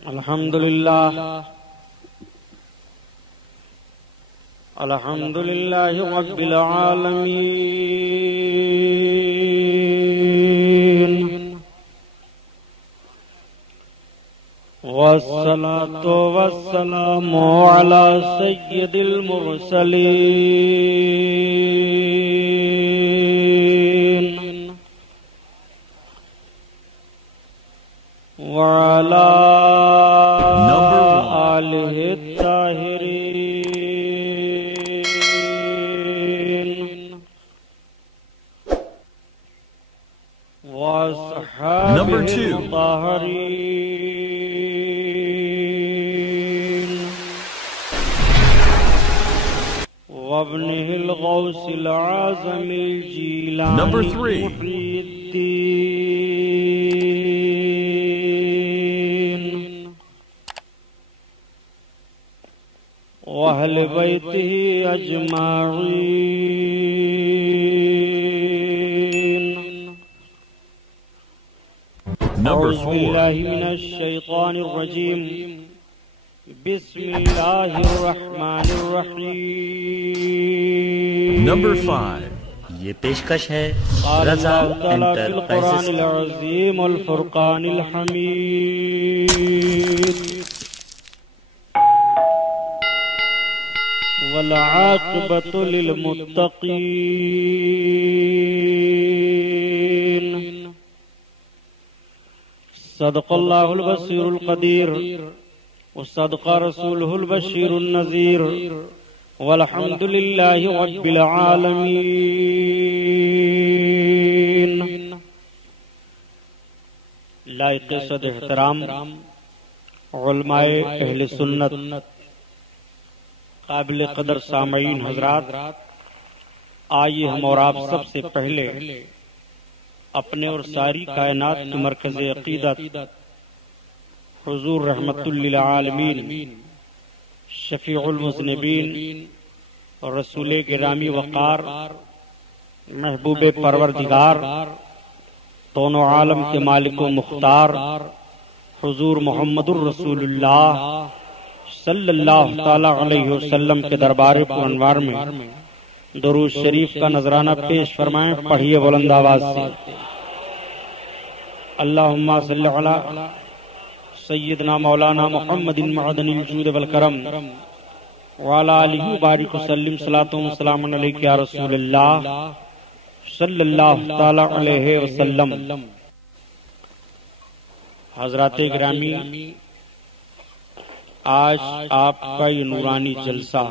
الحمد لله رب العالمين والصلاة والسلام على سيد المرسلين وعلى آله الطاهرين وأصحابه المطهرين وابنه الغوث العظم الجيلاني محي الدين وأهل بيته أجمعين. أعوذ بالله من الشيطان الرجيم. بسم الله الرحمن الرحيم. Number 5. یہ پیشکش ہے رضا القرآن العظیم والفرقان الحمید. والعاقبۃ للمتقین. صدق اللہ البصیر القدیر وصدق رسوله البشیر النذیر والحمد للہ رب العالمین. لائق صد احترام علماء اہل سنت، قابل قدر سامعین حضرات، آئیے ہم اور آپ سب سے پہلے اپنے اور ساری کائنات کے مرکز عقیدت حضور رحمت للعالمین، شفیع المذنبین، رسول گرامی وقار، محبوب پروردگار، دونوں عالم کے مالک و مختار حضور محمد الرسول اللہ صلی اللہ تعالی علیہ وسلم کے دربار پر انوار میں درود شریف کا نذرانہ پیش فرمائیں. پڑھیے بلند آواز سے. اللہم صلی علی سیدنا مولانا محمد معدن الجود والکرم وعلی آلہ بارک وسلم. صلاۃ و سلام علیک یا رسول اللہ صلی اللہ تعالی علیہ وسلم. حضرات گرامی، آج آپ کا یہ نورانی جلسہ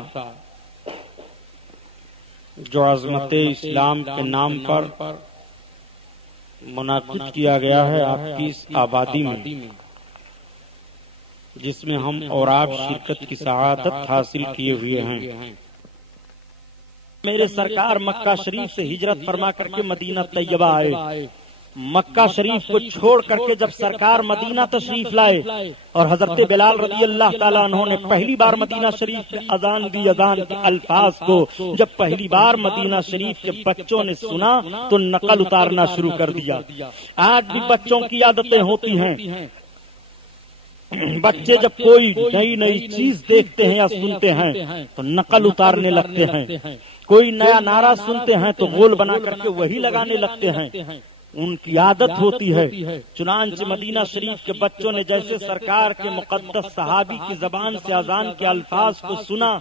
جو عظمت اسلام کے نام پر منعقد کیا گیا ہے آپ کی اس آبادی میں، جس میں ہم اور آپ شرکت کی سعادت حاصل کیے ہوئے ہیں. میرے سرکار مکہ شریف سے ہجرت فرما کر کے مدینہ طیبہ آئے. مکہ شریف کو چھوڑ کر کے جب سرکار مدینہ تشریف لائے اور حضرت بلال رضی اللہ تعالیٰ عنہ نے پہلی بار مدینہ شریف کی اذان دی، اذان کے الفاظ کو جب پہلی بار مدینہ شریف کے بچوں نے سنا تو نقل اتارنا شروع کر دیا. آج بھی بچوں کی عادتیں ہوتی ہیں، بچے جب کوئی نئی نئی چیز دیکھتے ہیں یا سنتے ہیں تو نقل اتارنے لگتے ہیں. کوئی نیا نعرہ سنتے ہیں تو غول بنا کر کے وہی لگانے لگتے ہیں. ان کی عادت ہوتی ہے. چنانچہ مدینہ شریف کے بچوں نے جیسے سرکار کے مقدس صحابی کی زبان سے اذان کے الفاظ کو سنا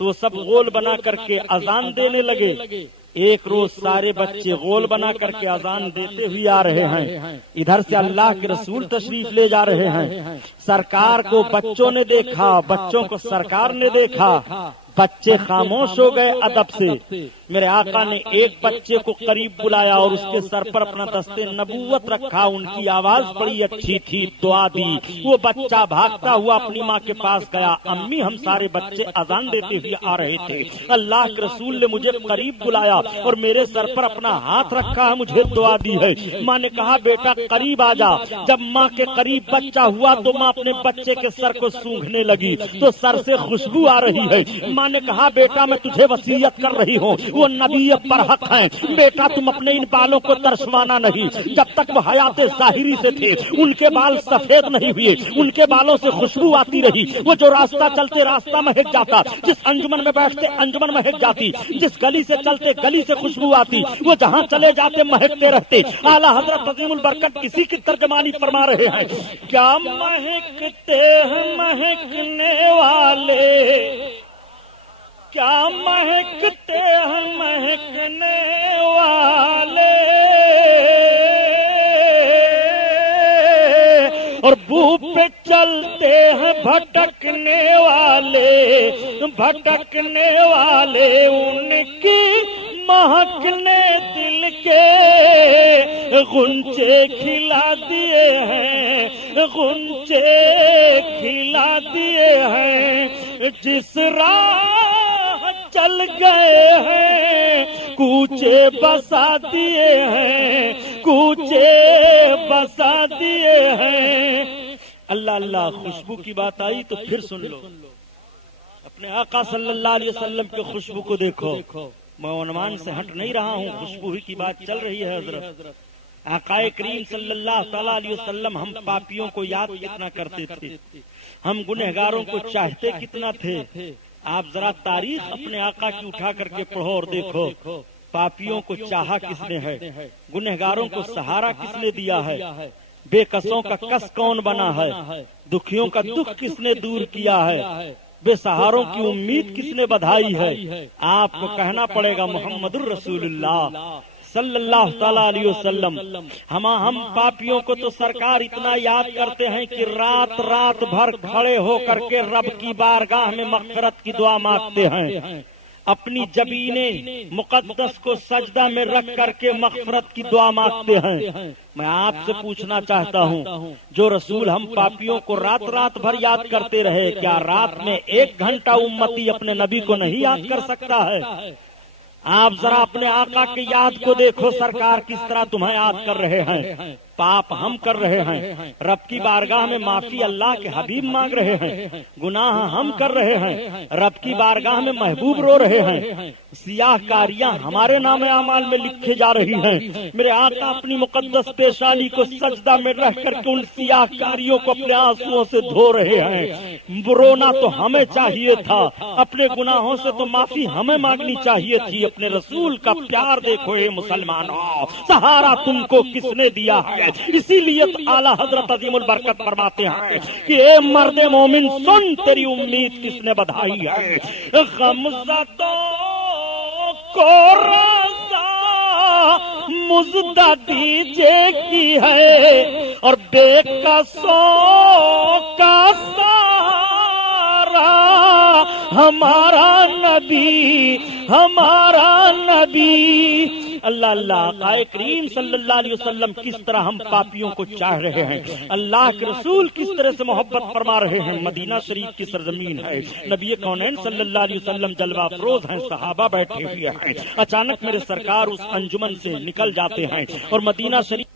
تو وہ سب غول بنا کر کے اذان دینے لگے. ایک روز سارے بچے غول بنا کر کے اذان دیتے ہوئے آ رہے ہیں. ادھر سے اللہ کے رسول تشریف لے جا رہے ہیں. سرکار کو بچوں نے دیکھا، بچوں کو سرکار نے دیکھا. بچے خاموش ہو گئے ادب سے. میرے آقا نے ایک بچے کو قریب بلایا اور اس کے سر پر اپنا دست نبوت رکھا. ان کی آواز بڑی اچھی تھی، دعا دی. وہ بچہ بھاگتا ہوا اپنی ماں کے پاس گیا. امی ہم سارے بچے اذان دیتے ہوئے آ رہے تھے، اللہ کے رسول نے مجھے قریب بلایا اور میرے سر پر اپنا ہاتھ رکھا ہے، مجھے دعا دی ہے. ماں نے کہا بیٹا قریب آ جا. جب ماں کے قریب بچہ ہوا تو ماں اپنے بچے کے سر کو سونگھنے لگی تو سر سے خوشبو آ رہی ہے. ماں نے کہا بیٹا میں تجھے وصیت کر رہی ہوں وہ نبی برحق ہیں۔ بیٹا تم اپنے ان بالوں کو ترشوانا نہیں، جب تک وہ حیات ظاہری سے تھے ان کے بال سفید نہیں ہوئے، ان کے بالوں سے خوشبو آتی رہی۔ وہ جو راستہ چلتے راستہ مہک جاتا، جس انجمن میں بیٹھتے انجمن مہک جاتی، جس گلی سے چلتے گلی سے خوشبو آتی، وہ جہاں چلے جاتے مہکتے رہتے۔ اعلیٰ حضرت عظیم البرکت اسی کی ترجمانی فرما رہے ہیں، کیا مہکتے ہیں مہکنے والے، کیا مہکتے ہیں مہکنے والے، اور بو پہ چلتے ہیں بھٹکنے والے، بھٹکنے والے، ان کی مہک نے دل کے غنچے کھلا دیے ہیں، غنچے کھلا دیے ہیں، جس راہ چل گئے ہیں کوچے بسا دیے ہیں، کوچے بسا دیے ہیں۔ اللہ اللہ، خوشبو کی بات آئی تو پھر سن لو، اپنے آقا صلی اللہ علیہ وسلم کے خوشبو کو دیکھو۔ میں عنوان سے ہٹ نہیں رہا ہوں، خوشبو ہی کی بات چل رہی ہے حضرت۔ آقا کریم صلی اللہ تعالی علیہ وسلم ہم پاپیوں کو یاد کتنا کرتے تھے، ہم گنہگاروں کو چاہتے کتنا تھے۔ آپ ذرا تاریخ اپنے آقا کی اٹھا کر کے پڑھو اور دیکھو، پاپیوں کو چاہا کس نے ہے، گنہگاروں کو سہارا کس نے دیا ہے، بے کسوں کا کس کون بنا ہے، دکھیوں کا دکھ کس نے دور کیا ہے، بے سہاروں کی امید کس نے بدھائی ہے۔ آپ کو کہنا پڑے گا محمد الرسول اللہ صلی اللہ تعالی علیہ وسلم۔ ہم پاپیوں کو تو سرکار اتنا یاد کرتے ہیں کہ رات رات بھر کھڑے ہو کر کے رب کی بارگاہ میں مغفرت کی دعا مانگتے ہیں، اپنی جبین مقدس کو سجدہ میں رکھ کر کے مغفرت کی دعا مانگتے ہیں۔ میں آپ سے پوچھنا چاہتا ہوں، جو رسول ہم پاپیوں کو رات رات بھر یاد کرتے رہے، کیا رات میں 1 گھنٹہ امتی اپنے نبی کو نہیں یاد کر سکتا ہے؟ آپ ذرا اپنے آقا کی یاد کو دیکھو، سرکار کس طرح تمہیں یاد کر رہے ہیں۔ پاپ ہم کر رہے ہیں، رب کی بارگاہ میں معافی اللہ کے حبیب مانگ رہے ہیں، گناہ ہم کر رہے ہیں، رب کی بارگاہ میں محبوب رو رہے ہیں، سیاہ کاریاں ہمارے نام اعمال میں لکھے جا رہی ہیں۔ میرے آقا اپنی مقدس پیشانی کو سجدہ میں رہ کر کے ان سیاہ کاریوں کو اپنے آنسوؤں سے دھو رہے ہیں۔ رونا تو ہمیں چاہیے تھا، اپنے گناہوں سے تو معافی ہمیں مانگنی چاہیے تھی۔ اپنے رسول کا پیار دیکھو اے مسلمانوں، سہارا تم کو کس نے دیا ہے؟ اسی لیے اعلیٰ حضرت عظیم البرکت فرماتے ہیں کہ اے مرد مومن سن، تیری امید کس نے بدھائی ہے؟ غمزدوں کو رضا مزدہ دیجے کی ہے، اور بے کسوں کا سارا ہمارا نبی، ہمارا نبی۔ اللہ اللہ، آقا کریم صلی اللہ علیہ وسلم کس طرح ہم پاپیوں کو چاہ رہے ہیں، اللہ کے رسول کس طرح سے محبت فرما رہے ہیں۔ مدینہ شریف کی سرزمین ہے، نبی کونین صلی اللہ علیہ وسلم جلوہ افروز ہیں، صحابہ بیٹھے ہوئے ہیں، اچانک میرے سرکار اس انجمن سے نکل جاتے ہیں اور مدینہ شریف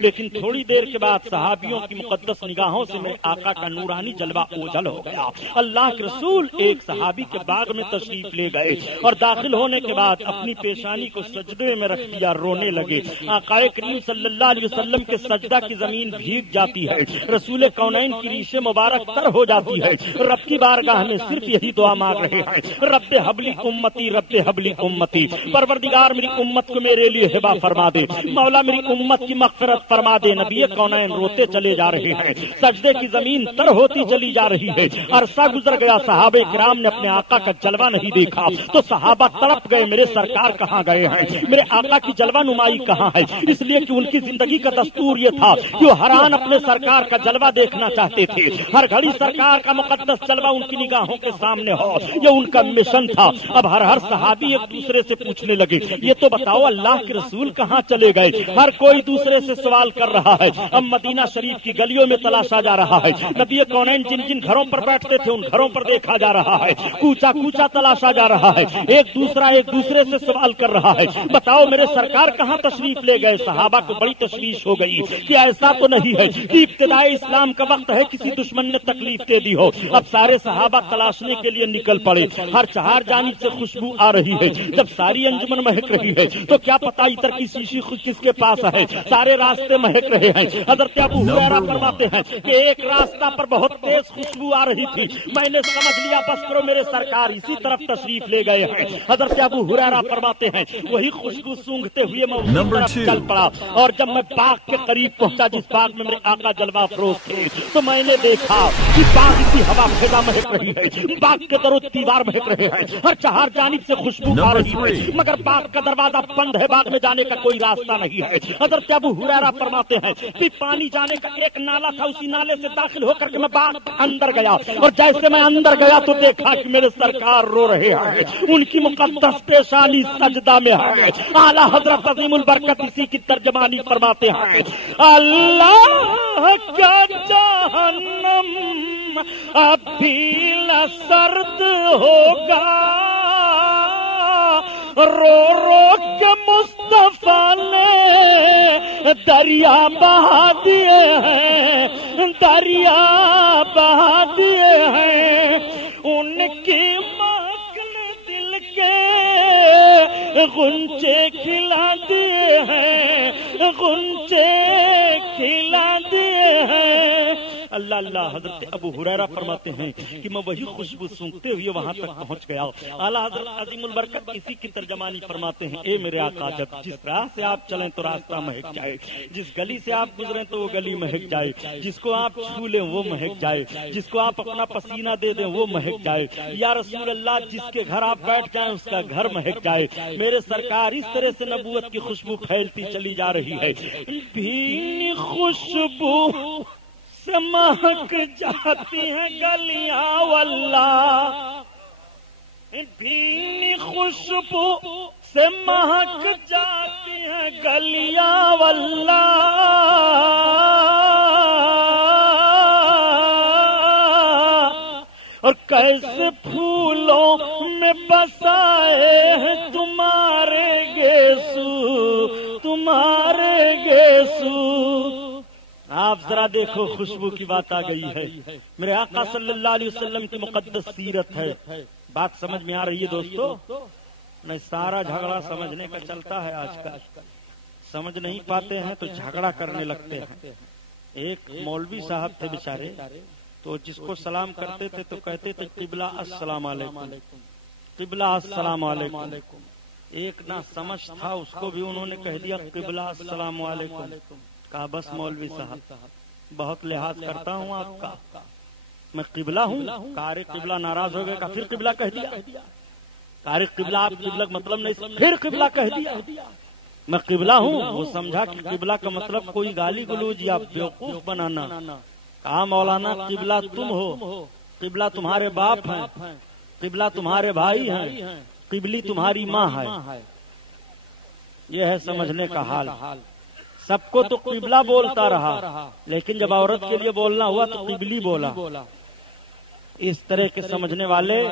لیکن تھوڑی دیر کے بعد صحابیوں کی مقدس نگاہوں سے میرے آقا کا نورانی جلوہ اوجھل ہو گیا۔ اللہ کے رسول ایک صحابی کے باغ میں تشریف لے گئے اور داخل ہونے کے بعد اپنی پیشانی کو سجدے میں رکھ دیا، رونے لگے۔ آقا کریم صلی اللہ علیہ وسلم کے سجدہ کی زمین بھیگ جاتی ہے، رسول کونین کی ریشیں مبارک تر ہو جاتی ہے۔ رب کی بارگاہ میں صرف یہی دعا مانگ رہے ہیں، رب حبلی امتی، رب حبلی امتی، پروردگار میری امت کو میرے لیے ہبہ فرما دے، مولا میری امت کی مغفرت فرما دے۔ نبی کونین روتے چلے جا رہے ہیں، سجدے کی زمین تر ہوتی چلی جا رہی ہے۔ عرصہ گزر گیا، صحابہ کرام نے اپنے آقا کا جلوہ نہیں دیکھا تو صحابہ تڑپ گئے، میرے سرکار کہاں گئے ہیں، میرے آقا کی جلوہ نمائی کہاں ہے؟ اس لیے کہ ان کی زندگی کا دستور یہ تھا کہ وہ ہران اپنے سرکار کا جلوہ دیکھنا چاہتے تھے، ہر گھڑی سرکار کا مقدس جلوہ ان کی نگاہوں کے سامنے ہو، یہ ان کا مشن تھا۔ اب ہر صحابی ایک دوسرے سے پوچھنے لگے، یہ تو بتاؤ اللہ کے رسول کہاں چلے گئے؟ ہر کوئی دوسرے سے سوال کر رہا ہے. اب مدینہ شریف کی گلیوں میں تلاشا جا رہا ہے. نبی کونین جن جن گھروں پر بیٹھتے تھے ان گھروں پر دیکھا جا رہا ہے. کوچا کوچا تلاشا جا رہا ہے. ایک دوسرے سے سوال کر رہا ہے, بتاؤ میرے سرکار کہاں تشریف لے گئے. صحابہ کو بڑی تشویش ہو گئی کہ ایسا تو نہیں ہے کہ ابتدائی اسلام کا وقت ہے کسی دشمن نے تکلیف دے دی ہو. اب سارے صحابہ تلاشنے کے لیے نکل پڑے. ہر چہار جانب سے خوشبو آ رہی ہے. جب ساری انجمن مہک رہی ہے تو کیا پتا عطر کی شیشی کس کے پاس ہے. سارے راستے مہک رہے ہیں. حضرت ابو ہریرہ فرماتے ہیں کہ ایک راستہ پر بہت تیز خوشبو آ رہی تھی. میں نے سمجھ لیا بس کرو میرے سرکار اسی طرف تشریف لے گئے ہیں. حضرت ابو ہریرہ فرماتے ہیں وہی خوشبو سونگھتے ہوئے میں اسی طرف چل پڑا, اور جب میں باغ کے قریب پہنچا جس باغ میں میرے آقا جلوہ افروز تھے تو میں نے دیکھا کہ باغ کی ہوا فضا مہک رہی ہے. باغ کے در و دیوار مہک رہے ہیں. ہر چہار جانب سے خوشبو آ رہی ہے, مگر باغ کا دروازہ بند ہے. باغ میں جانے کا کوئی راستہ نہیں ہے. حضرت ابو ہریرہ فرماتے ہیں کہ پانی جانے کا ایک نالا تھا, اسی نالے سے داخل ہو کر کے میں باغ اندر گیا, اور جیسے میں اندر گیا تو دیکھا کہ میرے سرکار رو رہے ہیں. ان کی مقدس پیشانی سجدہ میں ہے. اعلیٰ حضرت عظیم البرکت اسی کی ترجمانی فرماتے ہیں اللہ کا جہنم ابھی نہ سرد ہوگا, رو رو کے مصطفیٰ نے دریا بہا دیے ہیں, دریا بہا دیے ہیں. ان کی مہک دل کے غنچے کھلا دیے ہیں, غنچے کھلا دیے ہیں. اللہ اللہ. حضرت ابو ہریرہ فرماتے ہیں کہ میں وہی خوشبو سونگتے ہوئے وہاں تک پہنچ گیا. اعلیٰ حضرت عظیم البرکت اسی کی ترجمانی فرماتے ہیں اے میرے آقا جب جس راہ سے آپ چلیں تو راستہ مہک جائے, جس گلی سے آپ گزریں تو وہ گلی مہک جائے, جس کو آپ چھو لیں وہ مہک جائے, جس کو آپ اپنا پسینہ دے دیں وہ مہک جائے. یا رسول اللہ جس کے گھر آپ بیٹھ جائیں اس کا گھر مہک جائے. میرے سرکار اس طرح سے نبوت کی خوشبو پھیلتی چلی جا رہی ہے. بھینی خوشبو سے مہک جاتی ہیں گلیاں واللہ, بھینی خوشبو سے مہک جاتی ہیں گلیاں واللہ. اور کیسے پھولوں میں بسائے ہیں تمہارے گیسو, تمہارے گیسو. آپ ذرا دیکھو خوشبو کی بات آ گئی ہے. میرے آقا صلی اللہ علیہ وسلم کی مقدس سیرت ہے. بات سمجھ میں آ رہی ہے دوستو؟ نہیں, سارا جھگڑا سمجھنے کا چلتا ہے آج کل. سمجھ نہیں پاتے ہیں تو جھگڑا کرنے لگتے ہیں. ایک مولوی صاحب تھے بیچارے, تو جس کو سلام کرتے تھے تو کہتے تھے قبلہ السلام علیکم, قبلہ السلام علیکم. ایک نہ سمجھ تھا, اس کو بھی انہوں نے کہہ دیا قبلہ السلام علیکم. کہا بس مولوی صاحب بہت لحاظ کرتا ہوں آپ کا, میں قبلہ ہوں. قاری قبلہ ناراض ہو گئے, کہا پھر قبلہ کہہ دیا. قاری قبلہ آپ قبلہ مطلب نہیں, پھر قبلہ کہہ دیا. میں قبلہ ہوں. وہ سمجھا کہ قبلہ کا مطلب کوئی گالی گلوچ یا بیوقوف بنانا. کہا مولانا قبلہ تم ہو, قبلہ تمہارے باپ ہیں, قبلہ تمہارے بھائی ہیں, قبلی تمہاری ماں ہے. یہ ہے سمجھنے کا حال. سب کو تو قبلہ بولتا رہا, لیکن جب عورت کے لیے بولنا ہوا تو قبلی بولا. اس طرح کے سمجھنے والے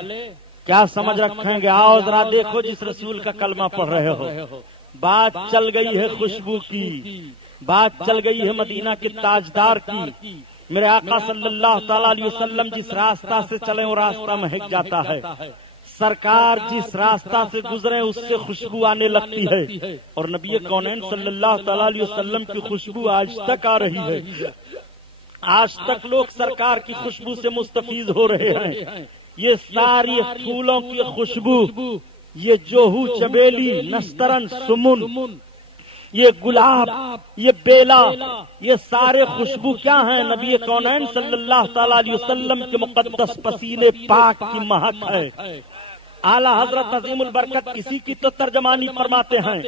کیا سمجھ رکھیں گے؟ آؤ ذرا دیکھو جس رسول کا کلمہ پڑھ رہے ہو. بات چل گئی ہے خوشبو کی, بات چل گئی ہے مدینہ کے تاجدار کی. میرے آقا صلی اللہ تعالی علیہ وسلم جس راستہ سے چلے وہ راستہ مہک جاتا ہے. سرکار جس راستہ سے گزرے اس سے خوشبو آنے لگتی ہے, اور نبی کونین صلی اللہ تعالی علیہ وسلم کی خوشبو آج تک آ رہی ہے. آج تک لوگ سرکار کی خوشبو سے مستفید ہو رہے ہیں. یہ ساری پھولوں کی خوشبو, یہ جوہو, چمیلی, نسترن, سمن, یہ گلاب, یہ بیلا, یہ سارے خوشبو کیا ہیں؟ نبی کونین صلی اللہ تعالی علیہ وسلم کے مقدس پسینے پاک کی مہک ہے. اعلیٰ حضرت عظیم البرکت اسی کی تو ترجمانی فرماتے ہیں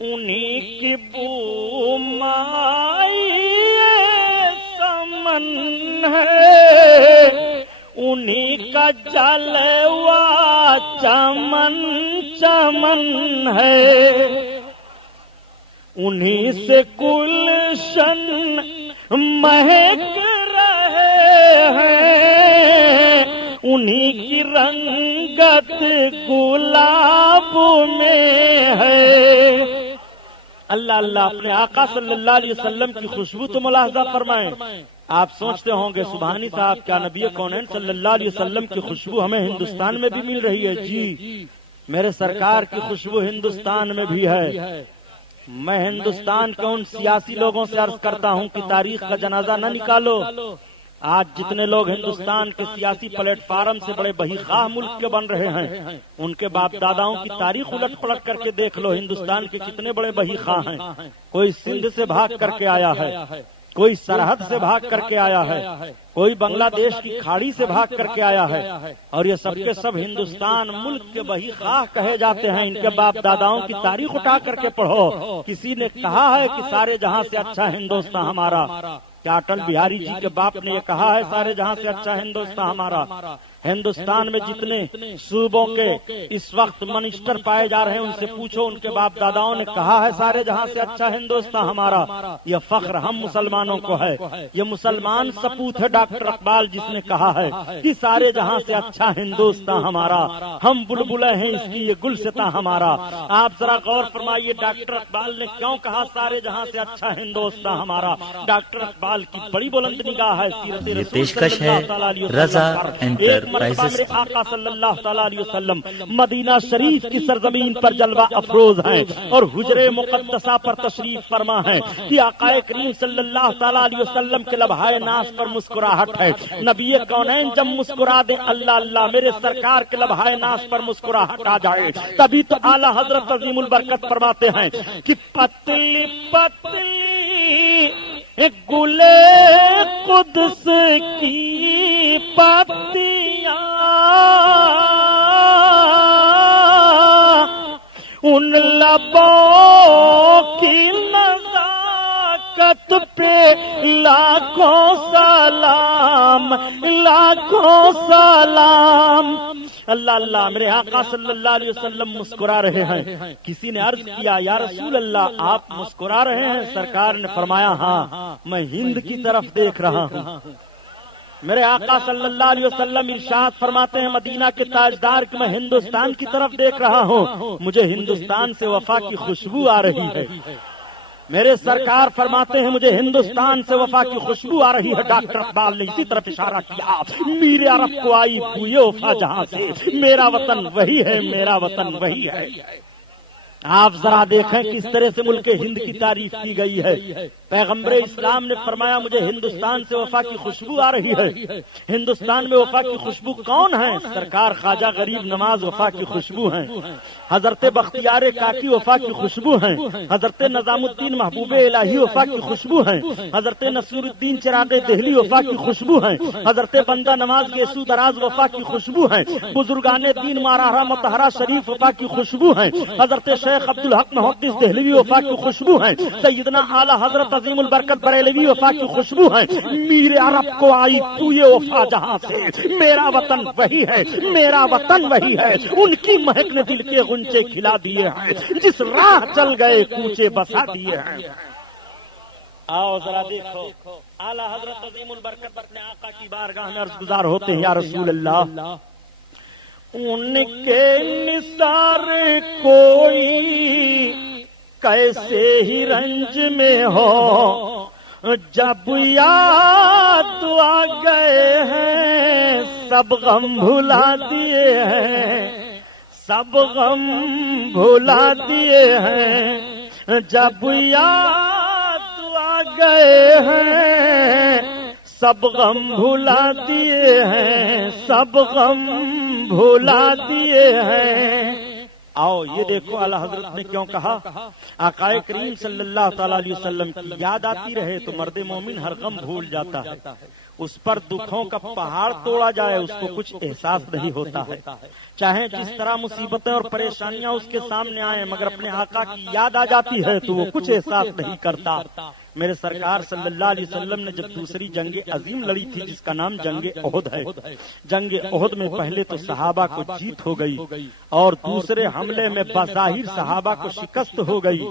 انہی کی بو مائی سمن ہے, انہی کا جلوہ چمن چمن ہے, انہیں سے گلشن مہک رہے ہیں، انہیں کی رنگت گلاب میں ہے۔ اللہ اللہ، اپنے آقا صلی اللہ علیہ وسلم کی خوشبو تو ملاحظہ فرمائیں۔ آپ سوچتے ہوں گے سبحانی صاحب، کیا نبی کونین صلی اللہ علیہ وسلم کی خوشبو ہمیں ہندوستان میں بھی مل رہی ہے؟ جی، میرے سرکار کی خوشبو ہندوستان میں بھی ہے۔ میں ہندوستان کے ان سیاسی لوگوں سے عرض کرتا ہوں کہ تاریخ کا جنازہ نہ نکالو۔ آج جتنے لوگ ہندوستان کے سیاسی پلیٹ فارم سے بڑے بہی خواہ ملک کے بن رہے ہیں، ان کے باپ داداؤں کی تاریخ الٹ پلٹ کر کے دیکھ لو، ہندوستان کے کتنے بڑے بہی خواہ ہیں۔ کوئی سندھ سے بھاگ کر کے آیا ہے، کوئی سرحد سے بھاگ کر کے آیا ہے، کوئی بنگلہ دیش کی کھاڑی سے بھاگ کر کے آیا ہے، اور یہ سب کے سب ہندوستان ملک کے بہی خواہ کہے جاتے ہیں۔ ان کے باپ داداؤں کی تاریخ اٹھا کر کے پڑھو۔ کسی نے کہا ہے کہ سارے جہاں سے اچھا ہندوستان ہمارا؟ کیا اٹل بہاری جی کے باپ نے یہ کہا ہے سارے جہاں سے اچھا ہندوستان ہمارا؟ ہندوستان میں جتنے صوبوں کے اس وقت منسٹر پائے جا رہے ہیں، ان سے پوچھو ان کے باپ داداؤں نے کہا ہے سارے جہاں سے اچھا ہندوستان ہمارا؟ یہ فخر ہم مسلمانوں کو ہے۔ یہ مسلمان سپوت ہے ڈاکٹر اقبال جس نے کہا ہے کہ سارے جہاں سے اچھا ہندوستان ہمارا، ہم بلبلے ہیں اس کی یہ گلستاں ہمارا۔ آپ ذرا غور فرمائیے، ڈاکٹر اقبال نے کیوں کہا سارے جہاں سے اچھا ہندوستان ہمارا؟ ڈاکٹر اقبال کی بڑی بلند نگاہ ہے سیرت رسول پیشکش صلی ہے اللہ تعالی علیہ رضا وسلم پر۔ ایک مرتبہ میرے آقا صلی اللہ تعالی علیہ وسلم مدینہ شریف کی سرزمین پر جلوہ افروز ہیں اور حجرے مقدسہ پر تشریف فرما ہیں کہ آقا کریم صلی اللہ تعالی علیہ وسلم کے لبھائے ناز پر مسکراہٹ ہے۔ نبی کونین جب مسکرا دیں، اللہ اللہ، میرے سرکار کے لبھائے ناز پر مسکراہٹ آ جائے، تبھی تو اعلیٰ حضرت عظیم البرکت فرماتے ہیں کہ پتلی پتلی گلے قدس کی پتیاں ان لبوں کی نزاکت پہ لاکھوں سلام، لاکھوں سلام۔ اللہ اللہ، میرے آقا صلی اللہ علیہ وسلم مسکرا رہے ہیں۔ کسی نے عرض کیا، یا رسول اللہ آپ مسکرا رہے ہیں؟ سرکار نے فرمایا، ہاں میں ہند کی طرف دیکھ رہا ہوں۔ میرے آقا صلی اللہ علیہ وسلم ارشاد فرماتے ہیں مدینہ کے تاجدار کہ میں ہندوستان کی طرف دیکھ رہا ہوں، مجھے ہندوستان سے وفا کی خوشبو آ رہی ہے۔ میرے سرکار فرماتے ہیں مجھے ہندوستان سے وفا کی خوشبو آ رہی ہے۔ ڈاکٹر اقبال نے اسی طرف اشارہ کیا، میرے عرب کو آئی بوئے وفا جہاں سے، میرا وطن وہی ہے، میرا وطن وہی ہے۔ آپ ذرا دیکھیں کس طرح سے ملک ہند کی تعریف کی گئی ہے۔ پیغمبر اسلام نے فرمایا مجھے ہندوستان سے وفا کی خوشبو آ رہی ہے۔ ہندوستان میں وفا کی خوشبو کون ہے؟ سرکار خواجہ غریب نواز وفا کی خوشبو ہیں، حضرت بختیار کاکی وفا کی خوشبو ہیں، حضرت نظام الدین محبوب الہی وفا کی خوشبو ہیں، حضرت نصیر الدین چراغ دہلی وفا کی خوشبو ہیں، حضرت بندہ نواز گیسو دراز وفا کی خوشبو ہیں، بزرگان دین ماراہا مطہرہ شریف وفا کی خوشبو ہیں، حضرت شیخ عبدالحق محدث دہلوی وفا کی خوشبو ہیں، سیدنا اعلیٰ حضرت عظیم البرکت بریلوی وفا کی خوشبو ہیں۔ میرے عرب کو آئی بوئے وفا جہاں سے، میرا وطن وہی ہے، میرا وطن وہی ہے۔ ان کی مہک نے دل کے غنچے کھلا دیے ہیں، جس راہ چل گئے کوچے بسا دیے ہیں۔ آؤ ذرا دیکھو، اعلیٰ حضرت عظیم البرکت اپنے آقا کی بارگاہ میں عرض گزار ہوتے ہیں، یا رسول اللہ ان کے نثار کوئی کیسے ہی رنج میں ہو، جب یاد آ گئے ہیں سب غم بھلا دیے ہیں، سب غم بھلا دیے ہیں، جب یاد آ گئے ہیں سب غم بھلا دیے ہیں، سب غم بھلا دیے ہیں۔ آؤ یہ دیکھو اعلیٰ حضرت نے کیوں کہا، آقا کریم صلی اللہ تعالی علیہ وسلم کی یاد آتی رہے تو مرد مومن ہر غم بھول جاتا ہے، اس پر دکھوں کا پہاڑ توڑا جائے اس کو کچھ احساس نہیں ہوتا ہے، چاہے جس طرح مصیبتیں اور پریشانیاں اس کے سامنے آئیں، مگر اپنے آقا کی یاد آ جاتی ہے تو وہ کچھ احساس نہیں کرتا۔ میرے سرکار صلی اللہ علیہ وسلم نے جب دوسری جنگ عظیم لڑی تھی جس کا نام جنگ احد ہے، جنگ احد میں پہلے تو صحابہ کو جیت ہو گئی اور دوسرے حملے میں بظاہر صحابہ کو شکست ہو گئی۔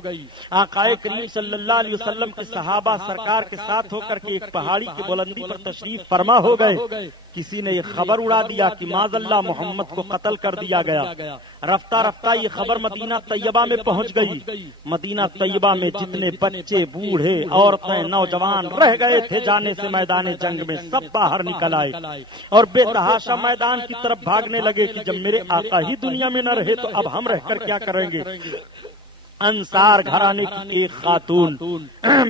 آقا کریم صلی اللہ علیہ وسلم کے صحابہ سرکار کے ساتھ ہو کر کے ایک پہاڑی کی بلندی پر تشریف فرما ہو گئے۔ کسی نے یہ خبر اڑا دیا کہ معاذ اللہ محمد کو قتل کر دیا گیا۔ رفتہ رفتہ یہ خبر مدینہ طیبہ میں پہنچ گئی۔ مدینہ طیبہ میں جتنے بچے، بوڑھے، عورتیں، نوجوان رہ گئے تھے جانے سے میدان جنگ میں، سب باہر نکل آئے اور بے تحاشا میدان کی طرف بھاگنے لگے کہ جب میرے آقا ہی دنیا میں نہ رہے تو اب ہم رہ کر کیا کریں گے۔ انصار گھرانے کی ایک خاتون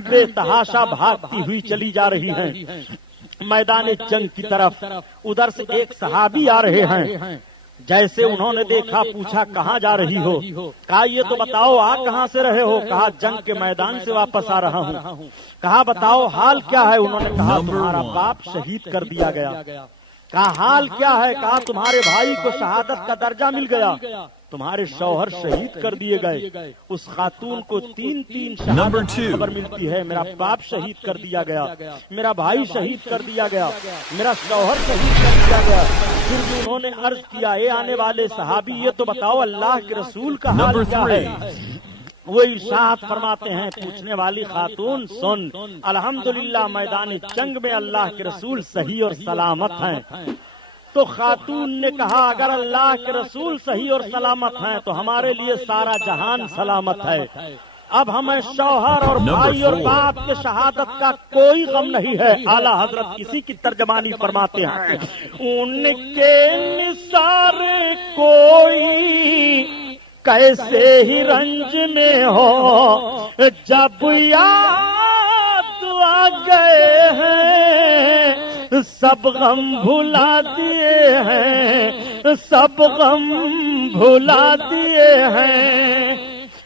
بے تحاشا بھاگتی ہوئی چلی جا رہی ہیں میدان جنگ کی طرف۔ ادھر سے ایک صحابی آ رہے ہیں، جیسے انہوں نے دیکھا پوچھا کہاں جا رہی ہو؟ کہا یہ تو بتاؤ آ کہاں سے رہے ہو؟ کہا جنگ کے میدان سے واپس آ رہا ہوں۔ کہا بتاؤ حال کیا ہے؟ انہوں نے کہا تمہارا باپ شہید کر دیا گیا۔ کہا حال کیا ہے؟ کہا تمہارے بھائی کو شہادت کا درجہ مل گیا، تمہارے شوہر شہید کر دیے گئے۔ اس خاتون کو تین شہادت کی خبر ملتی ہے، میرا باپ شہید کر دیا گیا، میرا بھائی شہید کر دیا گیا، میرا شوہر شہید کر دیا گیا۔ پھر بھی انہوں نے عرض کیا اے آنے والے صحابی یہ تو بتاؤ اللہ کے رسول کا حال کیا ہے؟ وہ ارشاد فرماتے ہیں پوچھنے والی خاتون سن، الحمدللہ میدان جنگ میں اللہ کے رسول صحیح اور سلامت ہیں۔ تو خاتون نے کہا اگر اللہ کے رسول صحیح اور سلامت ہیں تو ہمارے لیے سارا جہان سلامت ہے۔ اب ہمیں شوہر اور بھائی اور باپ کے شہادت کا کوئی غم نہیں ہے۔ اعلیٰ حضرت کسی کی ترجمانی فرماتے ہیں ان کے نثار کوئی کیسے ہی رنج میں ہو، جب یاد آ گئے ہیں سب غم بھلا دیے ہیں، سب غم بھلا دیے ہیں۔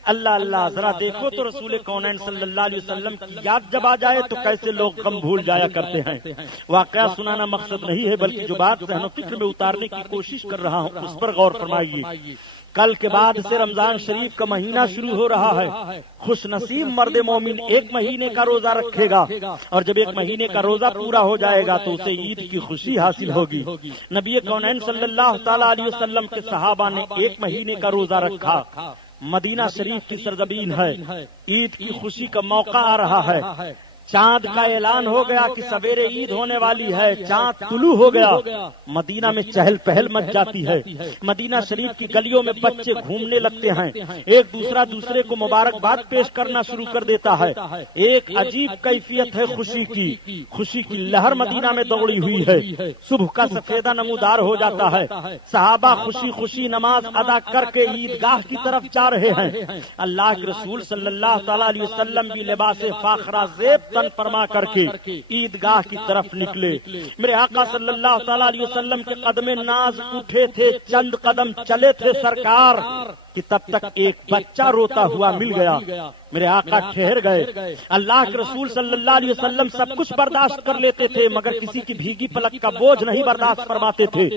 اللہ اللہ، ذرا دیکھو تو رسول کونین صلی اللہ علیہ وسلم کی یاد جب آ جائے تو کیسے لوگ غم بھول جایا کرتے ہیں۔ واقعہ سنانا مقصد نہیں ہے بلکہ جو بات ذہن و فکر میں اتارنے کی کوشش کر رہا ہوں اس پر غور فرمائیے۔ کل کے بعد سے رمضان شریف کا مہینہ شروع ہو رہا ہے۔ خوش نصیب مرد مومن ایک مہینے کا روزہ رکھے گا اور جب ایک مہینے کا روزہ پورا ہو جائے گا تو اسے عید کی خوشی حاصل ہوگی۔ نبی کونین صلی اللہ تعالی علیہ وسلم کے صحابہ نے ایک مہینے کا روزہ رکھا۔ مدینہ شریف کی سرزمین ہے، عید کی خوشی کا موقع آ رہا ہے۔ چاند کا اعلان ہو گیا کہ سویرے عید ہونے والی ہے، چاند طلوع ہو گیا، مدینہ میں چہل پہل مچ جاتی ہے۔ مدینہ شریف کی گلیوں میں بچے گھومنے لگتے ہیں، ایک دوسرے کو مبارکباد پیش کرنا شروع کر دیتا ہے۔ ایک عجیب کیفیت ہے خوشی کی، خوشی کی لہر مدینہ میں دوڑی ہوئی ہے۔ صبح کا سفیدہ نمودار ہو جاتا ہے، صحابہ خوشی خوشی نماز ادا کر کے عیدگاہ کی طرف جا رہے ہیں۔ اللہ کے رسول صلی اللہ تعالی علیہ وسلم بھی لباس فاخرہ زیب تن فرما کر کے عیدگاہ کی طرف نکلے۔ میرے آقا صلی اللہ تعالی علیہ وسلم کے قدم ناز اٹھے تھے، چند قدم چلے تھے سرکار کہ تب تک ایک بچہ روتا ہوا مل گیا۔ میرے آقا ٹھہر گئے۔ اللہ کے رسول صلی اللہ علیہ وسلم سب کچھ برداشت کر لیتے تھے مگر کسی کی بھیگی پلک کا بوجھ نہیں برداشت فرماتے تھے۔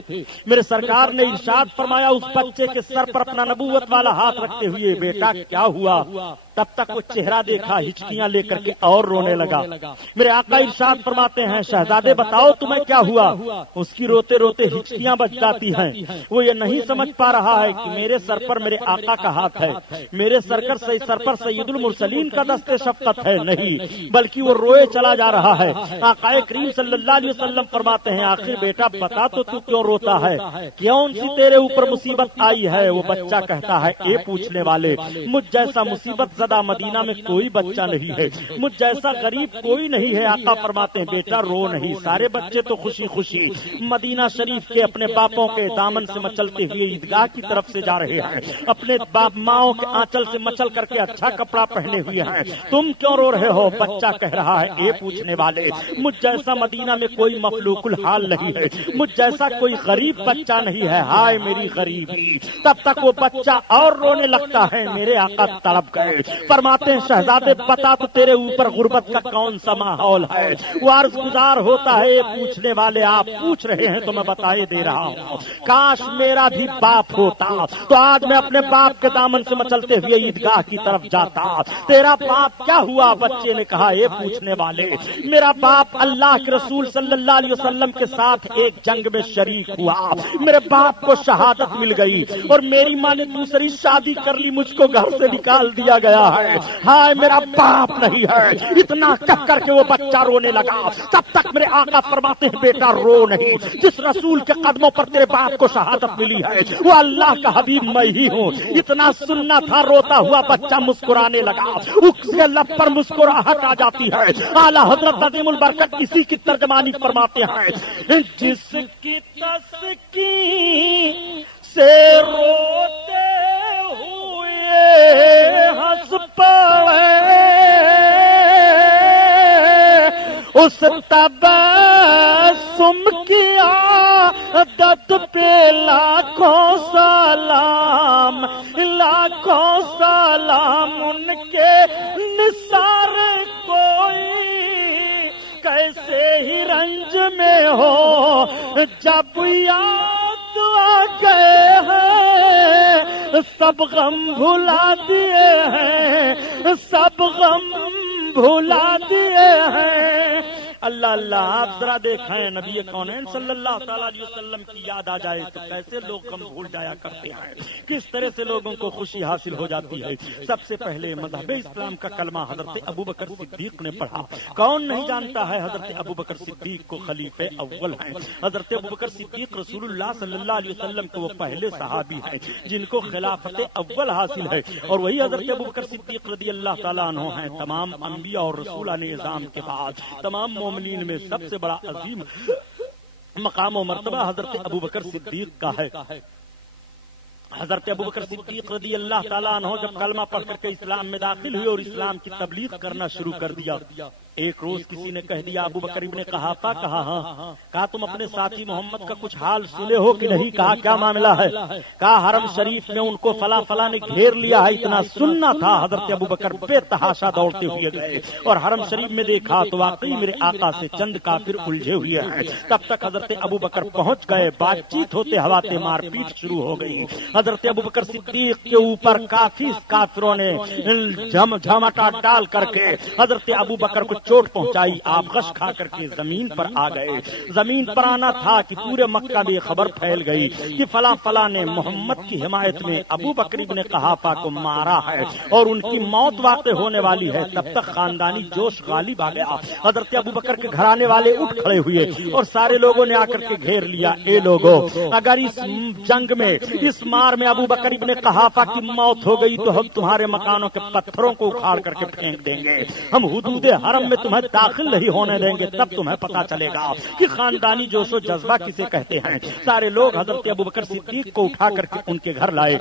میرے سرکار نے ارشاد فرمایا اس بچے کے سر پر اپنا نبوت والا ہاتھ رکھتے ہوئے بیٹا کیا ہوا؟ تب تک وہ چہرہ دیکھا، ہچکیاں لے کر کے اور رونے لگا۔ میرے آقا ارشاد فرماتے ہیں شہزادے بتاؤ تمہیں کیا ہوا؟ اس کی روتے روتے ہچکیاں بج جاتی ہیں۔ وہ یہ نہیں سمجھ پا رہا ہے کہ میرے سر پر میرے آقا کا ہاتھ ہے، میرے سر پر سید المرسلین کا دست شفقت ہے، نہیں بلکہ وہ روئے چلا جا رہا ہے۔ آقا کریم صلی اللہ علیہ وسلم فرماتے ہیں آخر بیٹا بتا تو کیوں روتا ہے، کون سی تیرے اوپر مصیبت آئی ہے؟ وہ بچہ کہتا ہے اے پوچھنے والے مجھ جیسا مصیبت زدہ مدینہ میں کوئی بچہ نہیں ہے، مجھ جیسا غریب کوئی نہیں ہے۔ آقا فرماتے ہیں بیٹا رو نہیں، سارے بچے تو خوشی خوشی مدینہ شریف کے اپنے باپوں کے دامن سے مچلتے ہوئے عیدگاہ کی طرف سے جا رہے ہیں، اپنے باپ ماؤں کے آنچل سے مچل کر کے اچھا کپڑا پہنے ہوئے ہیں۔ تم کیوں رو رہے ہو؟ بچہ کہہ رہا ہے اے پوچھنے والے مجھ جیسا مدینہ میں کوئی مخلوق الحال نہیں ہے، مجھ جیسا کوئی غریب بچہ نہیں ہے، ہائے میری غریبی۔ تب تک وہ بچہ اور رونے لگتا ہے۔ میرے آقا تڑپ گئے، فرماتے ہیں شہزادے بتا تو تیرے اوپر غربت کا کون سا ماحول ہے؟ وہ عرض گزار ہوتا ہے پوچھنے والے آپ پوچھ رہے ہیں تو میں بتائے دے رہا ہوں، کاش میرا بھی باپ ہوتا تو آج میں اپنے باپ کے دامن سے مچلتے ہوئے عیدگاہ کی طرف جاتا. تیرا باپ کیا ہوا؟ بچے نے کہا اے پوچھنے والے، میرا باپ اللہ کے رسول صلی اللہ علیہ وسلم کے ساتھ ایک جنگ میں شریک ہوا، میرے باپ کو شہادت مل گئی اور میری ماں نے دوسری شادی کر لی، مجھ کو گھر سے نکال دیا گیا ہے. ہائے میرا باپ نہیں ہے. اتنا کہہ کر کے وہ بچہ رونے لگا. تب تک میرے آقا فرماتے ہیں بیٹا رو نہیں، جس رسول کے قدموں پر تیرے باپ کو شہادت ملی ہے وہ اللہ کا حبیب میں ہی ہوں. اتنا سننا تھا. روتا ہوا بچہ مسکرانے لگا، اس کے لب پر مسکراہٹ آ جاتی ہے. اعلیٰ حضرت عظیم البرکت اسی کی ترجمانی فرماتے ہیں، جس کی تسکین سے روتے ہوئے ہنس پڑے، اس تبسم کی عادت پہ لاکھوں سلام، لاکھوں سلام. ان کے نثار کوئی کیسے ہی رنج میں ہو، جب یاد آ گئے ہیں سب غم بھلا دیے ہیں، سب غم بھلا دیے ہیں. اللہ اللہ، آپ ذرا دیکھیں نبی کونین صلی اللہ تعالیٰ علیہ وسلم کی یاد آ جائے تو کیسے لوگ غم بھول جایا کرتے ہیں، کس طرح سے لوگوں کو خوشی حاصل ہو جاتی ہے. سب سے پہلے مذہب اسلام کا کلمہ حضرت ابوبکر صدیق نے پڑھا. کون نہیں جانتا ہے حضرت ابوبکر صدیق کو خلیفہ اول ہیں. حضرت ابوبکر صدیق رسول اللہ صلی اللہ علیہ وسلم کے وہ پہلے صحابی ہیں جن کو خلافت اول حاصل ہے، اور وہی حضرت ابوبکر صدیق رضی اللہ تعالیٰ عنہ ہیں. تمام انبیاء اور رسولان اعظام کے بعد تمام مومنین میں سب سے بڑا عظیم مقام و مرتبہ حضرت ابوبکر صدیق کا ہے. حضرت ابوبکر صدیق رضی اللہ تعالیٰ عنہ جب کلمہ پڑھ کر کے اسلام میں داخل ہوئے اور اسلام کی تبلیغ کرنا شروع کر دیا، ایک روز کسی نے کہہ دیا ابوبکر ابن قحافہ. کہا ہاں. کہا تم اپنے ساتھی محمد کا کچھ حال سنے ہو کہ نہیں؟ کہا کیا معاملہ ہے؟ کہا حرم شریف میں ان کو فلاں فلاں نے گھیر لیا ہے. اتنا سننا تھا. حضرت ابوبکر بے تحاشا دوڑتے ہوئے گئے اور حرم شریف میں دیکھا تو واقعی میرے آقا سے چند کافر الجھے ہوئے ہیں. تب تک حضرت ابوبکر پہنچ گئے. بات چیت ہوتے ہواتے مار پیٹ شروع ہو گئی. حضرت ابوبکر صدیق کے اوپر کافی کافروں نے جھمٹا ڈال کر کے حضرت ابوبکر کو چوٹ پہنچائی. آپ غش کھا کر کے زمین پر آ گئے. زمین پر آنا تھا کہ پورے مکہ میں خبر پھیل گئی کہ فلاں فلاں نے محمد کی حمایت میں ابوبکر ابن قحافہ کو مارا ہے اور ان کی موت واقع ہونے والی ہے. تب تک خاندانی جوش غالب آ گیا. حضرت ابوبکر کے گھرانے والے اٹھ کھڑے ہوئے اور سارے لوگوں نے آ کر کے گھیر لیا. اے لوگوں، اگر اس جنگ میں اس مار میں ابوبکر ابن قحافہ کی موت ہو گئی تو ہم تمہارے مکانوں کے پتھروں کو اکھاڑ کر کے پھینک دیں گے. ہم حدود حرم میں تمہیں داخل نہیں ہونے دیں گے. تب تمہیں پتا چلے گا کہ خاندانی جوش و جذبہ کسے کہتے ہیں. سارے لوگ حضرت ابوبکر صدیق کو اٹھا کر کے ان کے گھر لائے.